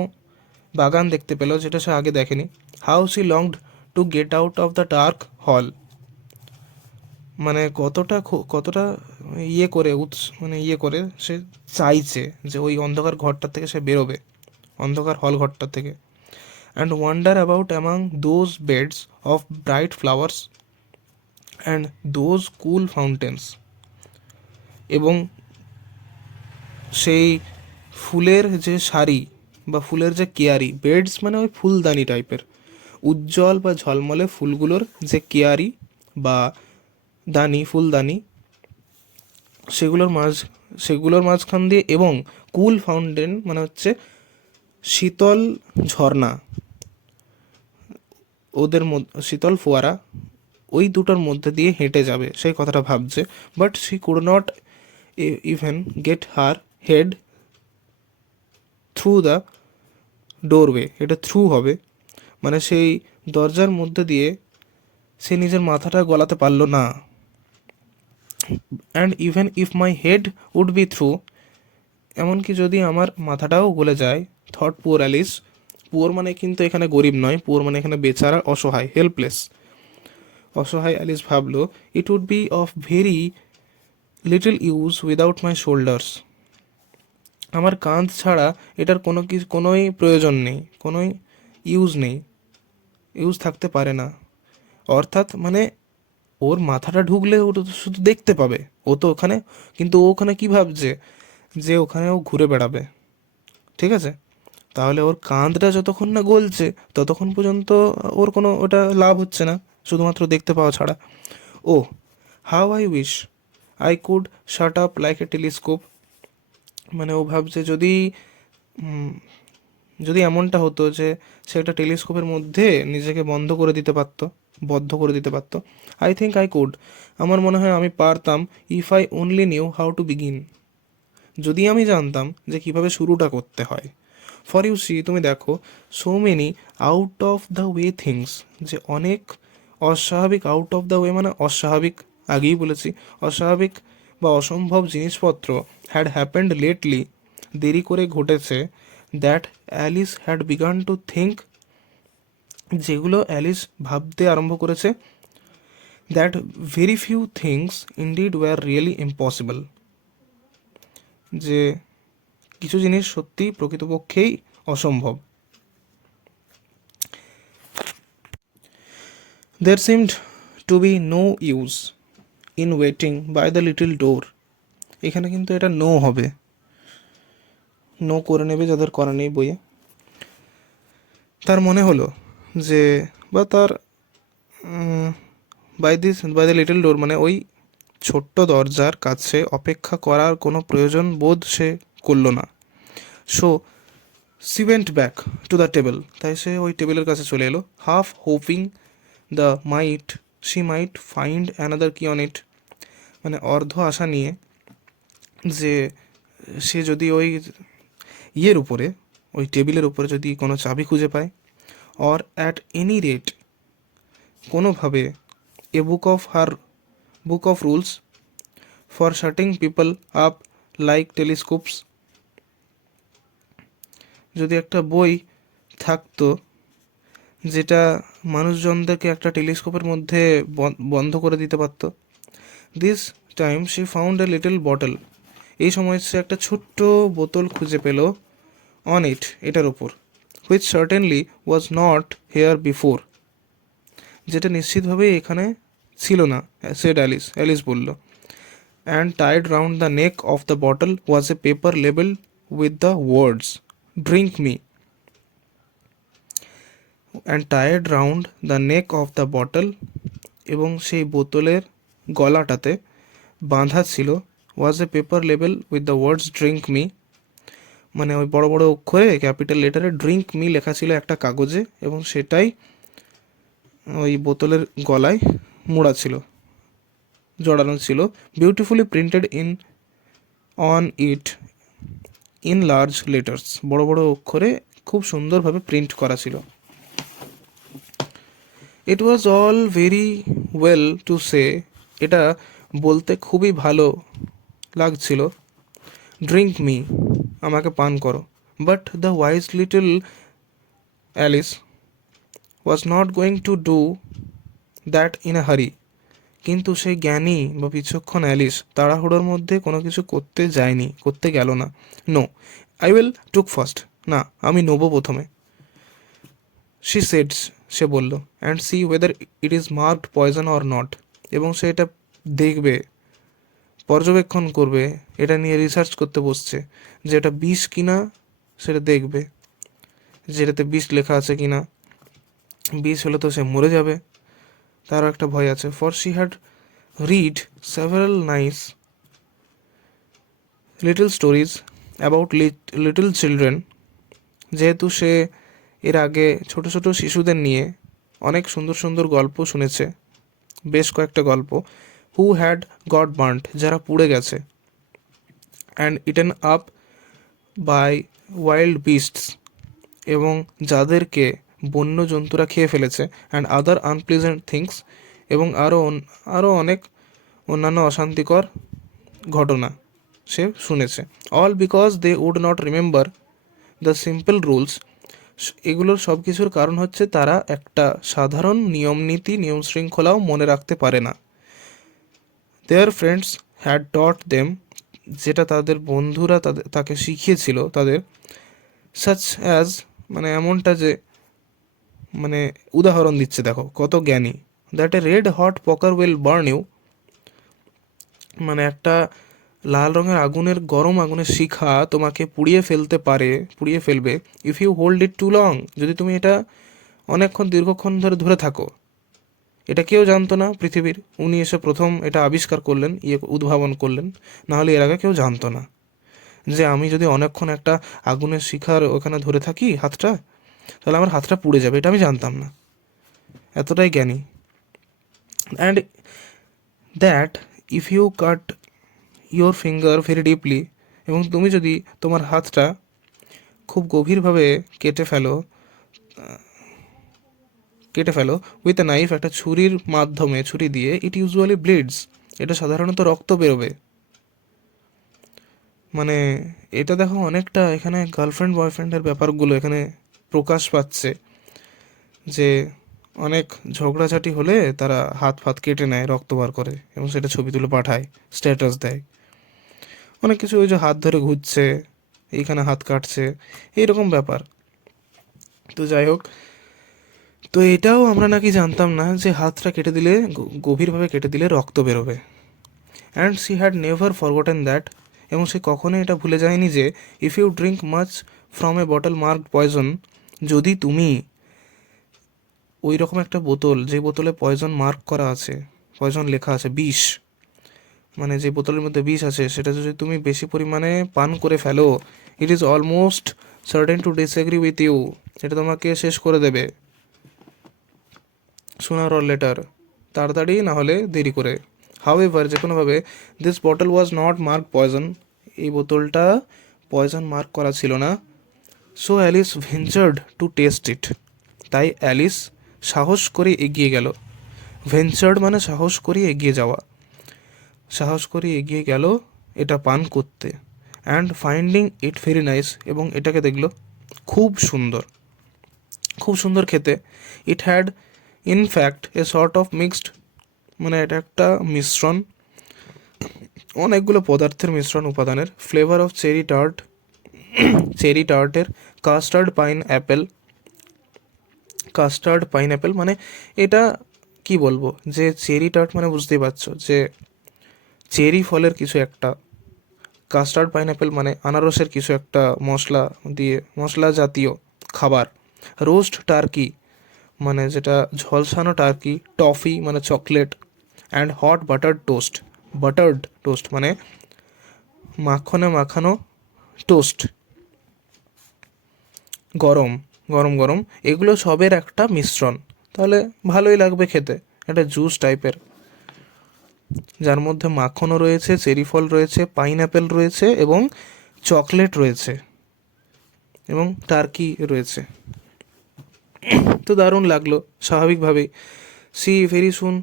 বাগান দেখতে পেল, যেটা সে আগে দেখেনি। How she longed to get out of the dark hall, মানে কতটা ইয়ে করে মানে ইয়ে করে সে চাইছে যে ওই অন্ধকার ঘরটার থেকে সে বেরোবে, অন্ধকার হল ঘরটার থেকে। And wander about among those beds of bright flowers and those cool fountains, এবং সেই ফুলের যে সারি বা ফুলের যে কেয়ারি, বেডস মানে ওই ফুলদানি টাইপের, উজ্জ্বল বা ঝলমলে ফুলগুলোর যে কেয়ারি বা দানি, ফুলদানি, সেগুলোর সেগুলোর মাঝখান দিয়ে, এবং কুল ফাউন্টেন মানে হচ্ছে শীতল ঝর্ণা, শীতল ফোয়ারা, ওই দুটোর মধ্যে দিয়ে হেঁটে যাবে সেই কথাটা ভাবছে। But she could not even gate her head through the doorway, এটা থ্রু হবে, মানে সেই দরজার মধ্যে দিয়ে সে নিজের মাথাটা গলাতে পারলো না। And even if my head would be through, এমনকি যদি আমার মাথাটাও গলে যায়, থট পুয়ার অ্যালিস। পুয়ার মানে কিন্তু এখানে গরিব নয়, পুয়ার মানে এখানে বেচারা, অসহায়, হেল্পলেস। অসহায় অ্যালিস ভাবলো, it would be of very little use without my shoulders. আমার কাঁধ ছাড়া এটার কোনোই প্রয়োজন নেই, কোনোই ইউজ নেই, ইউজ থাকতে পারে না। অর্থাৎ মানে ওর মাথাটা ঢুকলে ও তো শুধু দেখতে পাবে, ও তো ওখানে, কিন্তু ও ওখানে কী ভাবছে, যে ওখানে ও ঘুরে বেড়াবে। ঠিক আছে, তাহলে ওর কাঁধটা যতক্ষণ না গলছে ততক্ষণ পর্যন্ত ওর কোনো ওটা লাভ হচ্ছে না, শুধুমাত্র দেখতে পাওয়া ছাড়া। Oh how I wish I could shut up like a telescope. মানে ও ভাবছে যদি উম, যদি এমনটা হতো যে সে একটা টেলিস্কোপের মধ্যে নিজেকে বদ্ধ করে দিতে পারতো। আই থিঙ্ক আই কুড, আমার মনে হয় আমি পারতাম, if I only new how to begin, যদি আমি জানতাম যে কিভাবে শুরুটা করতে হয়। ফর ইউ সি, তুমি দেখো, so many out of the way things, যে অনেক অস্বাভাবিক, আউট অফ দ্য ওয়ে মানে অস্বাভাবিক, আগেই বলেছি, অস্বাভাবিক বা অসম্ভব জিনিসপত্র হ্যাড হ্যাপেন্ড লেটলি, দেরি করে ঘটেছে, that Alice had begun to think, যেগুলো অ্যালিস ভাবতে আরম্ভ করেছে, that very few things indeed were really impossible, যে কিছু জিনিস সত্যি প্রকৃতপক্ষেই অসম্ভব। There seemed to be no use in waiting by the little door. এখানে কিন্তু এটা নো হবে, নো করে নেবে যাদের করা নেই বইয়ে। তার মনে হলো যে, বা তার বাই দ্য লিটল ডোর মানে ওই ছোট্ট দরজার কাছে অপেক্ষা করার কোনো প্রয়োজন বোধ সে করলো না। So she went back to the table, তাই সে ওই টেবিলের কাছে চলে এলো, half hoping the she might find another কি অন ইট, মানে অর্ধ আশা নিয়ে যে সে যদি ওই ইয়ের উপরে, ওই টেবিলের উপরে যদি কোনো চাবি খুঁজে পায়, অর অ্যাট এনি রেট কোনোভাবে a book of rules for shutting people up like telescopes, যদি একটা বই থাকতো যেটা মানুষজনদেরকে একটা টেলিস্কোপের মধ্যে বন্ধ করে দিতে পারত। This time she found a little bottle, এই সময় সে একটা ছোট্ট বোতল খুঁজে পেল, অন ইট, এটার ওপর, which certainly was not here before, যেটা নিশ্চিতভাবেই এখানে ছিল না, সেড অ্যালিস বলল। And tied round the neck of the bottle was a paper label with the words drink me. And tired round the neck of the bottle, এবং সেই বোতলের গলাটাতে বাঁধা ছিল, was a paper label with the words drink me, মানে ওই বড় বড় অক্ষরে ক্যাপিটাল লেটারে ড্রিঙ্ক মি লেখা ছিল একটা কাগজে, এবং সেটাই ওই বোতলের গলায় মোড়া ছিল, জড়ানো ছিল, beautifully printed on it in large letters, বড় বড় অক্ষরে খুব সুন্দরভাবে প্রিন্ট করা ছিল। It was all very well to say, এটা বলতে খুবই ভালো লাগছিল, ড্রিঙ্ক মি, আমাকে পান করো। But the wise little Alice was not going to do that in a হারি, কিন্তু সেই জ্ঞানী বা বিচক্ষণ অ্যালিস তাড়াহুড়োর মধ্যে কোনো কিছু করতে গেল না। No, I will took first, না আমি নেবো প্রথমে, শি সেডস, সে বলল, and see whether it is marked poison or not, এবং সে এটা দেখবে, পর্যবেক্ষণ করবে, এটা নিয়ে রিসার্চ করতে বসছে যে এটা বিষ কিনা, সেটা দেখবে যে এটাতে বিষ লেখা আছে কিনা, বিষ হলে তো সে মরে যাবে, তারও একটা ভয় আছে। For she had read several nice little stories about little children, যেহেতু সে এর আগে ছোট ছোট শিশুদের নিয়ে অনেক সুন্দর সুন্দর গল্প শুনেছে, বেশ কয়েকটা গল্প, হু হ্যাড গট বার্ন্ট, যারা পুড়ে গেছে, and eaten up by wild beasts, এবং যাদেরকে বন্য জন্তুরা খেয়ে ফেলেছে, অ্যান্ড আদার আনপ্লেজেন্ট থিংস, এবং আরও অনেক অন্যান্য অশান্তিকর ঘটনা সে শুনেছে। All because they would not remember the simple rules. এগুলোর সব কিছুর কারণ হচ্ছে তারা একটা সাধারণ নিয়ম শৃঙ্খলাও মনে রাখতে পারে না। Their friends had taught them, যেটা তাদের বন্ধুরা তাকে শিখিয়েছিল তাদের, সাচ অ্যাজ, মানে এমনটা যে, মানে উদাহরণ দিচ্ছে, দেখো কত জ্ঞানী। That a red hot poker will burn you, মানে একটা লাল রঙের গরম আগুনের শিখা তোমাকে পুড়িয়ে ফেলবে if you hold it too long, যদি তুমি এটা দীর্ঘক্ষণ ধরে ধরে থাকো। এটা কেউ জানতো না পৃথিবীর, উনি এসে প্রথম এটা আবিষ্কার করলেন, উদ্ভাবন করলেন, নাহলে এর আগে কেউ জানতো না যে আমি যদি অনেকক্ষণ একটা আগুনের শিখার ওখানে ধরে থাকি হাতটা, তাহলে আমার হাতটা পুড়ে যাবে, এটা আমি জানতাম না। এতটাই জ্ঞানী। And that if you cut your finger very deeply, এবং তুমি যদি তোমার হাতটা খুব গভীরভাবে কেটে ফেলো উইথ এ নাইফ, একটা ছুরি দিয়ে, ইট ইউজুয়ালি ব্লিডস, এটা সাধারণত রক্ত বেরোবে। মানে এটা দেখো অনেকটা এখানে গার্লফ্রেন্ড বয়ফ্রেন্ডের ব্যাপারগুলো এখানে প্রকাশ পাচ্ছে, যে অনেক ঝগড়াঝাটি হলে তারা হাত ফাত কেটে নেয়, রক্ত বার করে, এবং সেটা ছবি তুলে পাঠায়, স্ট্যাটাস দেয়, অনেক কিছু। ওই যে হাত ধরে ঘুরছে, এইখানে হাত কাটছে, এইরকম ব্যাপার। তো যাই হোক, তো এটাও আমরা নাকি জানতাম না যে হাতটা গভীরভাবে কেটে দিলে রক্ত বেরোবে। And she had never forgotten that, এবং সে কখনোই এটা ভুলে যায়নি যে if you drink much from a bottle marked poison, যদি তুমি ওই রকম একটা বোতল, যে বোতলে পয়জন মার্ক করা আছে, পয়জন লেখা আছে, বিষ, মানে যে বোতলের মধ্যে বিষ আছে, সেটা যদি তুমি বেশি পরিমাণে পান করে ফেলো, it is almost certain to disagree with you, এটা তোমাকে শেষ করে দেবে, সুনার অর লেটার, তাড়াতাড়ি না হলে দেরি করে। হাউএভার, যে কোনোভাবে, this bottle was not mark poison, এই বোতলটা পয়জন মার্ক করা ছিল না। So Alice ventured to taste it, তাই অ্যালিস সাহস করে এগিয়ে গেল। ভেঞ্চার্ড মানে সাহস করে এগিয়ে যাওয়া, সাহস করে এগিয়ে গেল এটা পান করতে। And finding it very nice, এবং এটাকে দেখলো খুব সুন্দর, খুব সুন্দর খেতে। It had in fact a sort of mixed, মানে এটা একটা মিশ্রণ, অনেকগুলো পদার্থের মিশ্রণ, উপাদানের, ফ্লেভার অফ চেরি টার্টের, কাস্টার্ড পাইনঅ্যাপেল, মানে এটা কি বলবো, যে চেরি টার্ট মানে বুঝতেই পারছো যে চেরি ফলের কিছু একটা, কাস্টার্ড পাইনঅ্যাপেল মানে আনারসের কিছু একটা মশলা জাতীয় খাবার, রোস্ট টার্কি মানে যেটা ঝলসানো টার্কি, টফি মানে চকলেট, অ্যান্ড হট বাটার্ড টোস্ট মানে মাখনে মাখানো টোস্ট, গরম গরম, এগুলো সবের একটা মিশ্রণ, তাহলে ভালোই লাগবে খেতে, একটা জুস টাইপের, যার মধ্যে মাখনও রয়েছে, চেরি ফল রয়েছে, পাইনঅ্যাপেল রয়েছে, এবং চকলেট রয়েছে, এবং টার্কি রয়েছে। তো দারুণ লাগলো স্বাভাবিকভাবেই। She very soon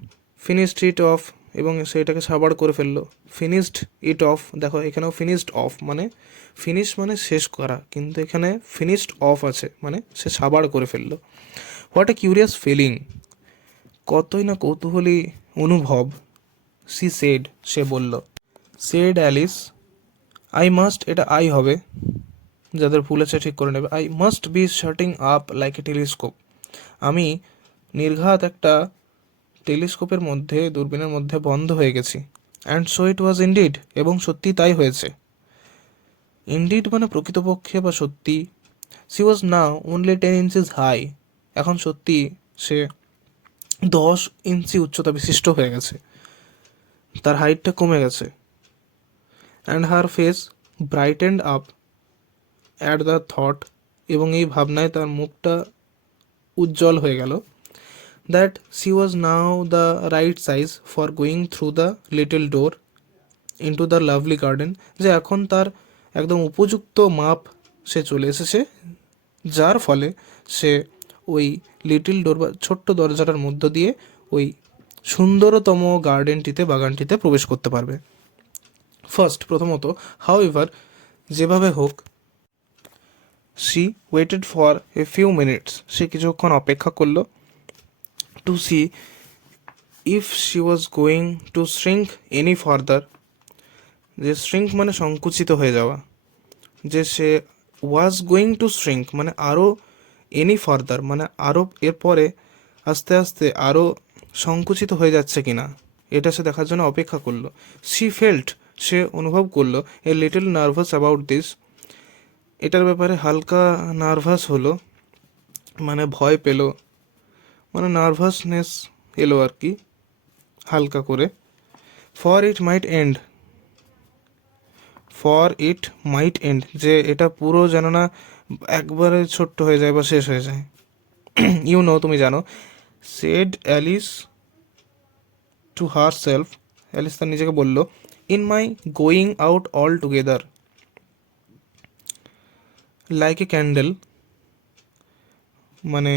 finished it off, এবং সে এটাকে সাবাড় করে ফেললো। ফিনিশড ইট অফ, দেখো এখানেও ফিনিশড অফ মানে ফিনিশ মানে শেষ করা, কিন্তু এখানে ফিনিশড অফ আছে মানে সে সাবাড় করে ফেললো। হোয়াট এ কিউরিয়াস ফিলিং, কতই না কৌতূহলী অনুভব। সে বলল, সেড অ্যালিস, আই মাস্ট, এটা আই হবে, যাদের ভুল আছে ঠিক করে নেবে, I must be shutting up like a telescope, আমি নির্ঘাত একটা দূরবীনের মধ্যে বন্ধ হয়ে গেছি। And so it was indeed, এবং সত্যি তাই হয়েছে। ইনডিড মানে প্রকৃতপক্ষে বা সত্যি। She was now only 10 inches high, এখন সত্যি সে 10 ইঞ্চি উচ্চতা বিশিষ্ট হয়ে গেছে, তার হাইটটা কমে গেছে। And her face brightened up at the thought, এবং এই ভাবনায় তার মুখটা উজ্জ্বল হয়ে গেল। That she was now the right size for going through the little door into the lovely garden, যে এখন তার একদম উপযুক্ত মাপ সে চলে এসেছে, যার ফলে সে ওই লিটল ডোর বা ছোট্ট দরজাটার মধ্য দিয়ে ওই সুন্দরতম বাগানটিতে প্রবেশ করতে পারবে। প্রথমত, হাউ এভার, যেভাবে হোক, she waited for a few minutes, সে কিছুক্ষণ অপেক্ষা করলো, to see if she was going to shrink any further, যে শ্রিঙ্ক মানে সংকুচিত হয়ে যাওয়া, যে সে ওয়াজ গোয়িং টু শ্রিঙ্ক মানে আরও, এনি ফার্দার মানে আরও এরপরে আস্তে আস্তে আরও সংকুচিত হয়ে যাচ্ছে কিনা, এটা সে দেখার জন্য অপেক্ষা করলো। শি ফেল্ট, সে অনুভব করলো, a little nervous about this, এটার ব্যাপারে হালকা নার্ভাস হলো, মানে ভয় পেল, মানে নার্ভাসনেস এলো আর কি হালকা করে। ফর ইট মাইট এন্ড, যে এটা পুরো যেন না একবারে ছোট্ট হয়ে যায় বা শেষ হয়ে যায়। তুমি জানো, said Alice to her self, Alice তার নিজেকে বলল, in my going out altogether like a candle, মানে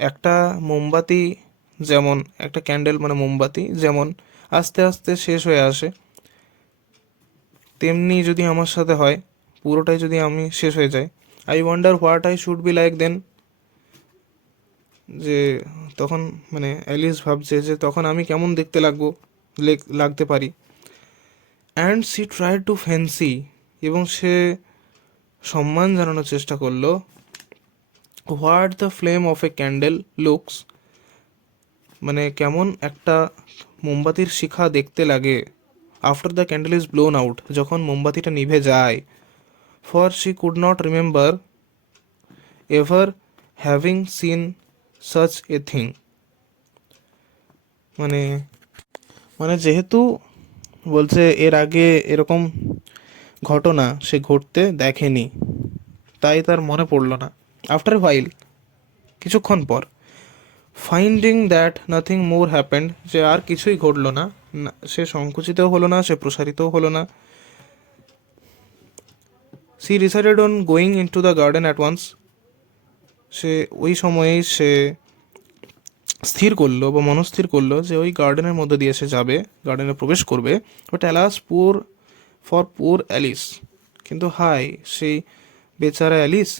একটা মোমবাতি, যেমন একটা ক্যান্ডেল মানে মোমবাতি যেমন আস্তে আস্তে শেষ হয়ে আসে, তেমনি যদি আমার সাথে হয়, পুরোটাই যদি আমি শেষ হয়ে যায়। I wonder what I should be like then, যে তখন মানে অ্যালিস ভাবছে যে তখন আমি কেমন দেখতে লাগতে পারি। And she try to fancy, এবং সে সম্মান জানানোর চেষ্টা করলো, what the flame of a candle looks, মানে কেমন একটা মোমবাতির শিখা দেখতে লাগে, after the candle is blown out, যখন মোমবাতিটা নিভে যায়। For she could not remember ever having seen such a thing, মানে মানে যেহেতু বলছে এর আগে এরকম ঘটনা সে ঘটতে দেখেনি, তাই তার মনে পড়ল না। আফটার হোয়াইল, কিছুক্ষণ পর, finding that nothing more happened, যে আর কিছুই ঘটলো না, সে সংকুচিতও হলো না, সে প্রসারিতও হলো না। She decided on going in to the garden at once, সে ওই সময়েই সে স্থির করলো বা মনস্থির করলো যে ওই গার্ডেনের মধ্যে দিয়ে সে যাবে, গার্ডেনে প্রবেশ করবে। বাট অ্যালাস পুর অ্যালিস, কিন্তু হাই সেই বেচারা Alice,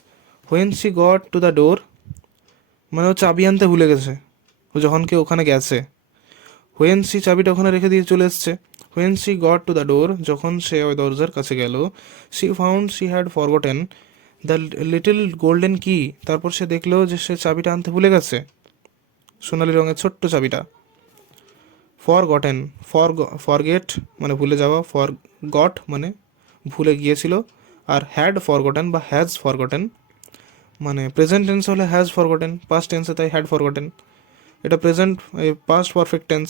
when she got to the ডোর, মানে ও চাবি আনতে ভুলে গেছে, ও যখন কেউ ওখানে গেছে, হোয়েন সি চাবিটা ওখানে রেখে দিয়ে চলে এসছে। When she got to the door, যখন সে ওই দরজার কাছে গেল, she found she had forgotten the little golden key, তারপর সে দেখলো যে সে চাবিটা আনতে ভুলে গেছে, সোনালি রঙের ছোট্ট চাবিটা। ফরগটেন, ফরগেট মানে ভুলে যাওয়া, গট মানে ভুলে গিয়েছিল, আর হ্যাড ফরগটেন বা হ্যাজ ফরগটেন, মানে প্রেজেন্ট টেন্স হলে হ্যাজ ফরগটেন, পাস্ট টেন্সে তাই হ্যাড ফরগটেন, এটা প্রেজেন্ট পাস্ট পারফেক্ট টেন্স,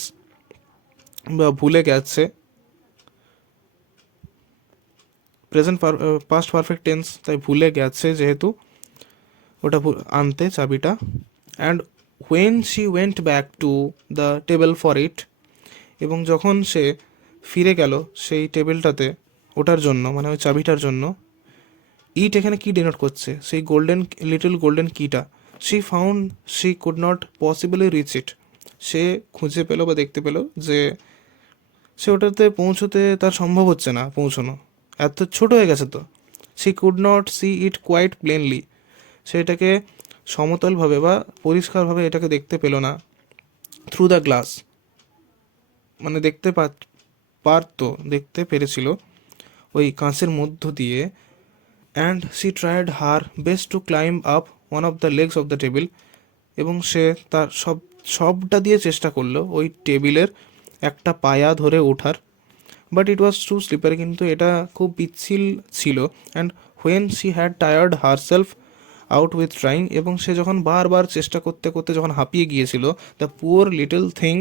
বা ভুলে গেছে, প্রেজেন্ট পাস্ট পারফেক্ট টেন্স, তাই ভুলে গেছে যেহেতু ওটা আনতে চাবিটা। And when she went back to the table for it, এবং যখন সে ফিরে গেল সেই টেবিলটাতে ওটার জন্য, মানে ওই চাবিটার জন্য, ইট এখানে কি ডিনোট করছে, সেই লিটল গোল্ডেন কিটা, she could not possibly reach it, সে খুঁজে পেলো বা দেখতে পেলো যে সে ওটাতে পৌঁছতে তার সম্ভব হচ্ছে না, পৌঁছানো এত ছোট হয়ে গেছে তো। She could not see it quite plainly, সে এটাকে সমতলভাবে বা পরিষ্কারভাবে এটাকে দেখতে পেল না। থ্রু দ্য গ্লাস, মানে দেখতে পেরেছিল ওই কাঁচের মধ্য দিয়ে। And she tried her best to climb up one of the legs of the table, এবং সে তার সবটা দিয়ে চেষ্টা করলো ওই টেবিলের একটা পায়া ধরে ওঠার। But it was too slippery, কিন্তু এটা খুব পিচ্ছিল ছিল। And when she had tired herself out with trying, এবং সে যখন বারবার চেষ্টা করতে করতে যখন হাঁপিয়ে গিয়েছিল, the poor little thing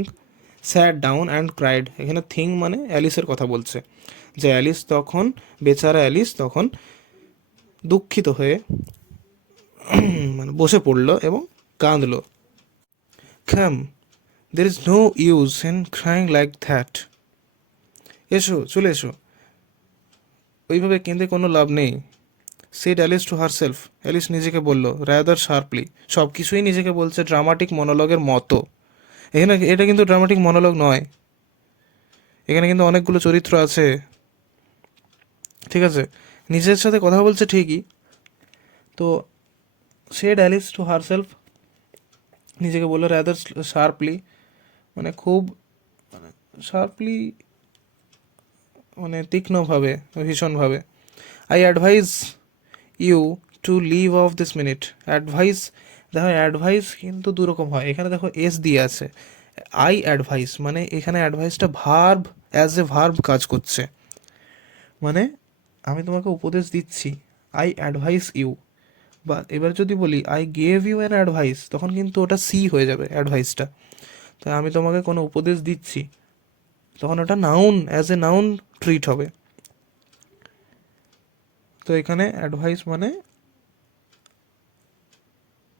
sat down and cried, এখানে থিং মানে অ্যালিসের কথা বলছে, যে বেচারা অ্যালিস তখন দুঃখিত হয়ে মানে বসে পড়লো এবং কাঁদলো। Come, there is no use in crying like that, চলে এসো, ওইভাবে কেঁদে কোনো লাভ নেই। Said Alice to her self, অ্যালিস নিজেকে বলল, রাদার শার্পলি, সব কিছুই নিজেকে বলছে ড্রামাটিক মনোলগের মতো, এখানে এটা কিন্তু ড্রামাটিক মনোলগ নয়, এখানে কিন্তু অনেকগুলো চরিত্র আছে, ঠিক আছে? নিজের সাথে কথা বলছে ঠিকই, তো সেড অ্যালিস টু হারসেলফ, নিজেকে বললো রাদার শার্পলি, মানে খুব শার্পলি, মানে তীক্ষ্ণভাবে, ভীষণভাবে। I advise you to leave off this minute. Advice, দেখো অ্যাডভাইস কিন্তু দুরকম হয়, এখানে দেখো এস দিয়ে আছে। আই অ্যাডভাইস মানে এখানে অ্যাডভাইসটা ভার্ব, অ্যাজ এ ভার্ব কাজ করছে, মানে আমি তোমাকে উপদেশ দিচ্ছি, আই অ্যাডভাইস ইউ। বা এবার যদি বলি I gave you an advice, তখন কিন্তু ওটা সি হয়ে যাবে অ্যাডভাইসটা। তাই আমি তোমাকে কোনো উপদেশ দিচ্ছি, তখন ওটা noun, as a noun treat হবে। তো এখানে অ্যাডভাইস মানে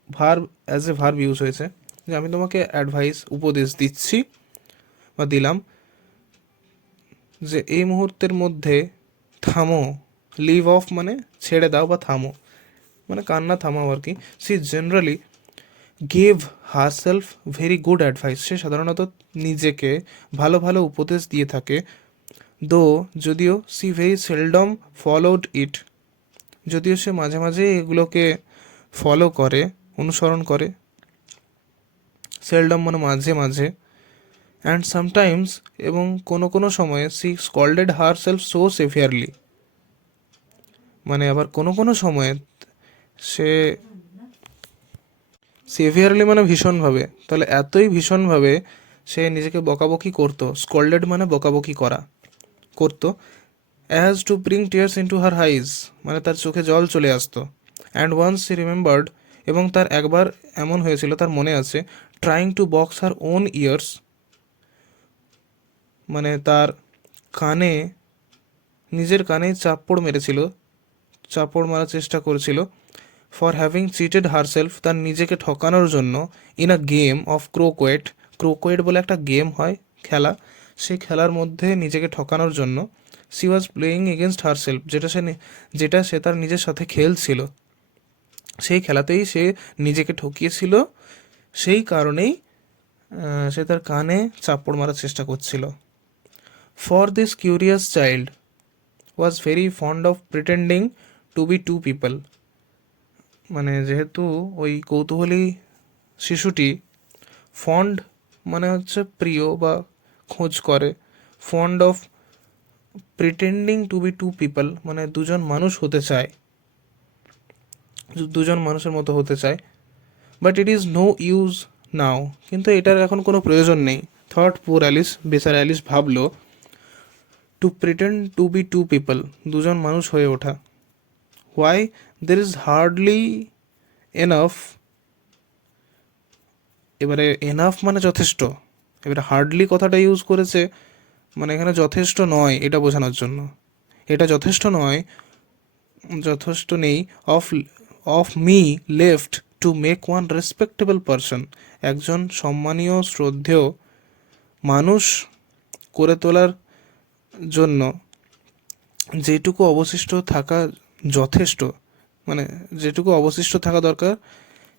verb, as a verb use হয়েছে, যে আমি তোমাকে অ্যাডভাইস, উপদেশ দিচ্ছি বা দিলাম, যে এই মুহূর্তের মধ্যে থামো। লিভ অফ মানে ছেড়ে দাও বা থামো, মানে কান্না থামাও আর কি। She generally gave herself very good advice, সে সাধারণত নিজেকে ভালো ভালো উপদেশ দিয়ে থাকে। দো, যদিও, she very seldom followed it, যদিও সে মাঝে মাঝে এগুলোকে ফলো করে, অনুসরণ করে। সেলডম মানে মাঝে মাঝে। অ্যান্ড সামটাইমস, এবং কোনো কোনো সময়ে she scolded her self so severely, মানে আবার কোনো কোনো সময়ে সে, সিভিয়ারলি মানে ভীষণভাবে, তাহলে এতই ভীষণভাবে সে নিজেকে বকাবকি করতো। স্কল্ডেড মানে বকাবকি করা, করতো। As to bring tears in to her eyes, মানে তার চোখে জল চলে আসতো। অ্যান্ড ওয়ান্স সি রিমেম্বার্ড, এবং তার একবার এমন হয়েছিল, তার মনে আছে, trying to box her own years, মানে তার কানে, নিজের কানে চাপড় মেরেছিল, চাপড় মারার চেষ্টা করেছিল। ফর হ্যাভিং চিটেড হারসেলফ, তার নিজেকে ঠকানোর জন্য। ইন আ গেম অফ ক্রোকোয়েট, ক্রোকোয়েট বলে একটা গেম হয়, খেলা, সেই খেলার মধ্যে নিজেকে ঠকানোর জন্য। C was playing against herself, যেটা সে তার নিজের সাথে খেলছিল, সেই খেলাতেই সে নিজেকে ঠকিয়েছিল, সেই কারণেই সে তার কানে চাপড় মারার চেষ্টা করছিল। For this curious child was very fond of pretending to be two people, মানে যেহেতু ওই কৌতূহলী শিশুটি, ফন্ড মানে হচ্ছে প্রিয় বা খোঁজ করে, fond of pretending to be two people মানে দুজন মানুষ হতে চায়, দুজন মানুষের মতো হতে চায়। But it is no use now, কিন্তু এটার এখন কোনো প্রয়োজন নেই। থট পুর অ্যালিস, বেচার অ্যালিস ভাবলো, two pretend to be two people, দুজন মানুষ হয়ে ওঠা। Why, there is hardly enough, এবারে এনাফ মানে যথেষ্ট, এবারে হার্ডলি কথাটা ইউজ করেছে, মানে এখানে যথেষ্ট নয় এটা বোঝানোর জন্য, এটা যথেষ্ট নয়, যথেষ্ট নেই। Of of me left to make one respectable person, একজন সম্মানীয় শ্রদ্ধেয় মানুষ করে তোলার জন্য যেটুকু অবশিষ্ট থাকা যথেষ্ট, মানে যেটুকু অবশিষ্ট থাকা দরকার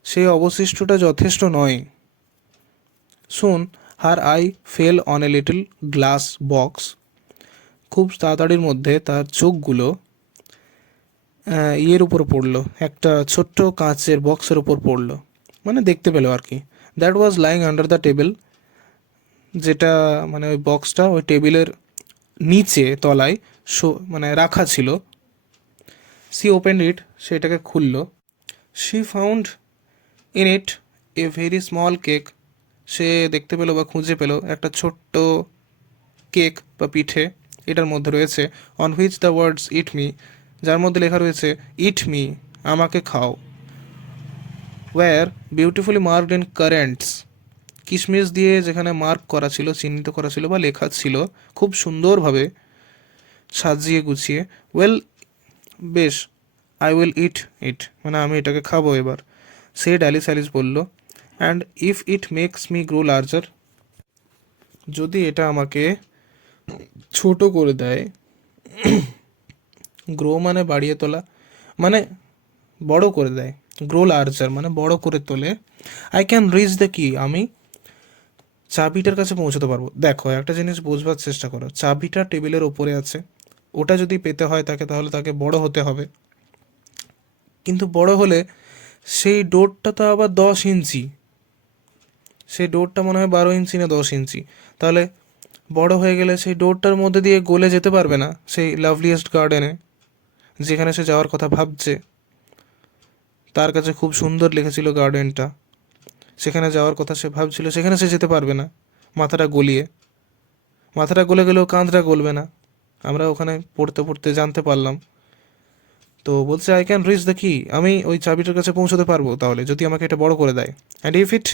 সেই অবশিষ্টটা যথেষ্ট নয়। Soon her eye fell on a little glass box, খুব তাড়াতাড়ির মধ্যে তার চোখগুলো ইয়ের উপর পড়লো, একটা ছোট্ট কাঁচের বক্সের উপর পড়লো, মানে দেখতে পেলো আর কি। That was lying under the table, যেটা মানে ওই বক্সটা ওই টেবিলের নিচে তলায় মানে রাখা ছিল। সি ওপেন ইট, সেটাকে খুললো। She found in it a very small cake, সে দেখতে পেলো বা খুঁজে পেলো একটা ছোট্ট কেক বা পিঠে, এটার মধ্যে রয়েছে। On which the words eat me, যার মধ্যে লেখা রয়েছে ইট মি, আমাকে খাও। Were beautifully marked in currants, কিশমিশ দিয়ে যেখানে মার্ক করা ছিল, চিহ্নিত করা ছিল বা লেখা ছিল খুব সুন্দরভাবে সাজিয়ে গুছিয়ে। ওয়েল, বেশ, আই উইল ইট ইট, মানে আমি এটাকে খাবো এবার। সেড অ্যালিস, অ্যালিস বলল। And if it makes me grow larger, যদি এটা আমাকে ছোট করে দেয়, গ্রো মানে বাড়িয়ে তোলা, মানে বড় করে দেয়, গ্রো লার্জার মানে বড় করে তোলে। আই ক্যান রিচ দ্য কি, আমি চাবিটার কাছে পৌঁছতে পারবো। দেখো একটা জিনিস বুঝবার চেষ্টা করো, চাবিটা টেবিলের ওপরে আছে, ওটা যদি পেতে হয় তাকে, তাহলে তাকে বড় হতে হবে। কিন্তু বড় হলে সেই ডোরটা তো আবার 10 ইঞ্চি, সেই ডোরটা মনে হয় 12 ইঞ্চি না 10 ইঞ্চি। তাহলে বড় হয়ে গেলে সেই ডোরটার মধ্যে দিয়ে গলে যেতে পারবে না সেই লাভলিয়েস্ট গার্ডেনে, যেখানে সে যাওয়ার কথা ভাবছে। তার কাছে খুব সুন্দর লেগেছিল গার্ডেনটা, সেখানে যাওয়ার কথা সে ভাবছিল, সেখানে সে যেতে পারবে না মাথাটা গলিয়ে। মাথাটা গলে গেলেও কাঁধটা গলবে না, আমরা ওখানে পড়তে পড়তে জানতে পারলাম। তো বলছে আই ক্যান রিচ দ্য কি, আমি ওই চাবিটার কাছে পৌঁছতে পারবো তাহলে, যদি আমাকে এটা বড় করে দেয়। And if it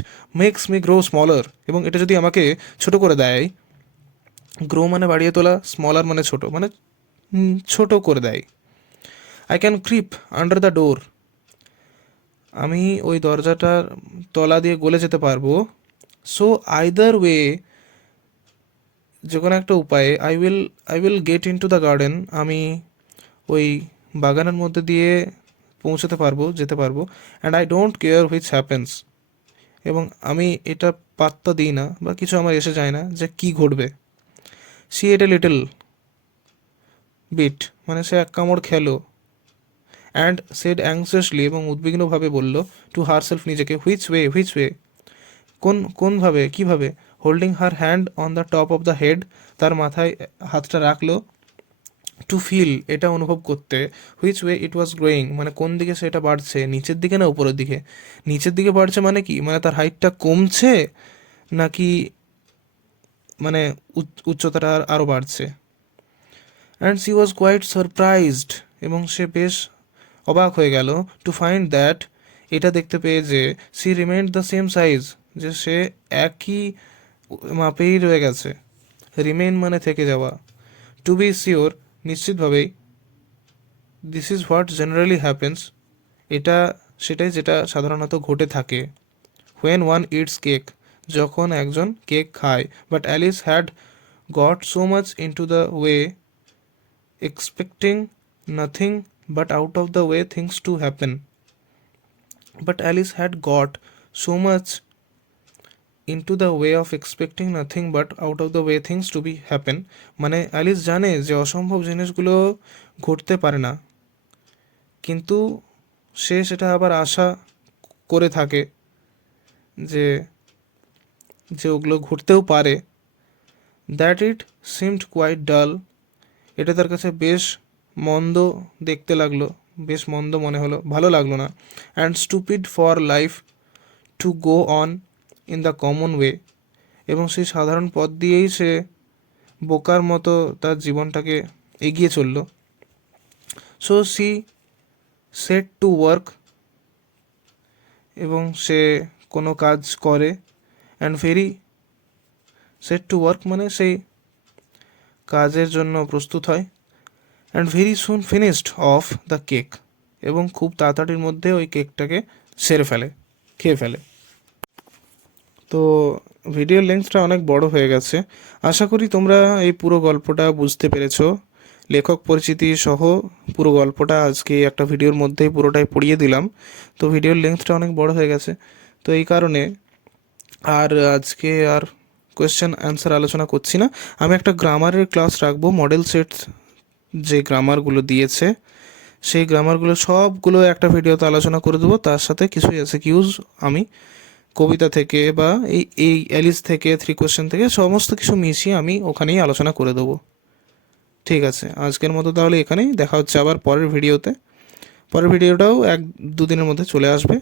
makes me grow smaller, এবং এটা যদি আমাকে ছোট করে দেয়, গ্রো মানে বাড়িয়ে তোলা, স্মলার মানে ছোট, মানে ছোট করে দেয়। I can creep under the door, আমি ওই দরজাটার তলা দিয়ে গলে যেতে পারবো। সো আইদার ওয়ে, যে কোনো একটা উপায়ে, I will get in to the garden, আমি ওই বাগানের মধ্যে দিয়ে পৌঁছতে পারবো, যেতে পারবো। And I don't care which happens, এবং আমি এটা পাত্তা দিই না বা কিছু আমার এসে যায় না যে কি ঘটবে। She ate a little bit, মানে সে এক কামড় খেলো। অ্যান্ড সেড অ্যাংসিয়াসলি, এবং উদ্বিগ্নভাবে বলল, টু হারসেলফ, নিজেকে, হুইচ ওয়ে, কোনভাবে, কিভাবে। Holding her hand on the top of the head, তার মাথায় হাতটা রাখলো। টু ফিল, এটা অনুভব করতে। Which way it was growing, মানে কোন দিকে সেটা বাড়ছে, নিচের দিকে না উপরের দিকে। নিচের দিকে বাড়ছে মানে কি, মানে তার হাইটটা কমছে, নাকি মানে উচ্চতাটা আরও বাড়ছে। And she was quite surprised, এবং সে বেশ অবাক হয়ে গেল। টু ফাইন্ড দ্যাট, এটা দেখতে পেয়ে যে, she remained the same size, যে সে একই মাপেই রয়ে গেছে। রিমেইন মানে থেকে যাওয়া। টু বি শিওর, নিশ্চিতভাবেই। This is what generally happens, এটা সেটাই যেটা সাধারণত ঘটে থাকে। হোয়েন ওয়ান ইটস কেক, যখন একজন কেক খায়। But Alice had got so much in to the way, expecting nothing but out of the way things to happen. But Alice had got so much into the way of expecting nothing but out of the way things to be happen, মানে Alice জানে যে অসম্ভব জিনিসগুলো ঘটতে পারে না, কিন্তু সে সেটা আবার আশা করে থাকে যে যে ওগুলো ঘটতেও পারে। দ্যাট ইট সিমড কোয়াইট ডাল, এটা তার কাছে বেশ মন্দ দেখতে লাগলো, বেশ মন্দ মনে হলো, ভালো লাগলো না। And stupid for life to go on in the common way, এবং সেই সাধারণ পথ দিয়েই সে বোকার মতো তার জীবনটাকে এগিয়ে চলল। So she set to work, এবং সে কোনো কাজ করে। And very set to work মানে সেই কাজের জন্য প্রস্তুত হয়। And very soon finished off the cake, এবং খুব তাড়াতাড়ির মধ্যে ওই কেকটাকে সেরে ফেলে, খেয়ে ফেলে। তো ভিডিওর লেন্থটা অনেক বড় হয়ে গেছে, আশা করি তোমরা এই পুরো গল্পটা বুঝতে পেরেছো। লেখক পরিচিতি সহ পুরো গল্পটা আজকে একটা ভিডিওর মধ্যেই পুরোটাই পড়িয়ে দিলাম। তো ভিডিওর লেন্থটা অনেক বড় হয়ে গেছে, তো এই কারণে আর আজকে আর কোয়েশ্চেন অ্যান্সার আলোচনা করছি না। আমি একটা গ্রামারের ক্লাস রাখবো, মডেল সেট যে গ্রামারগুলো দিয়েছে সেই গ্রামারগুলো সবগুলো একটা ভিডিওতে আলোচনা করে দেবো। তার সাথে কিছু এসএকিউজ আমি কবিতা থেকে বা এই অ্যালিস থেকে, 3 কোয়েশ্চেন থেকে, সমস্ত কিছু মিশিয়ে আমি ওখানেই আলোচনা করে দেবো। ঠিক আছে, আজকের মতো তাহলে এখানেই দেখা হচ্ছে আবার পরের ভিডিওতে। পরের ভিডিওটাও 1-2 দিনের মধ্যে চলে আসবে।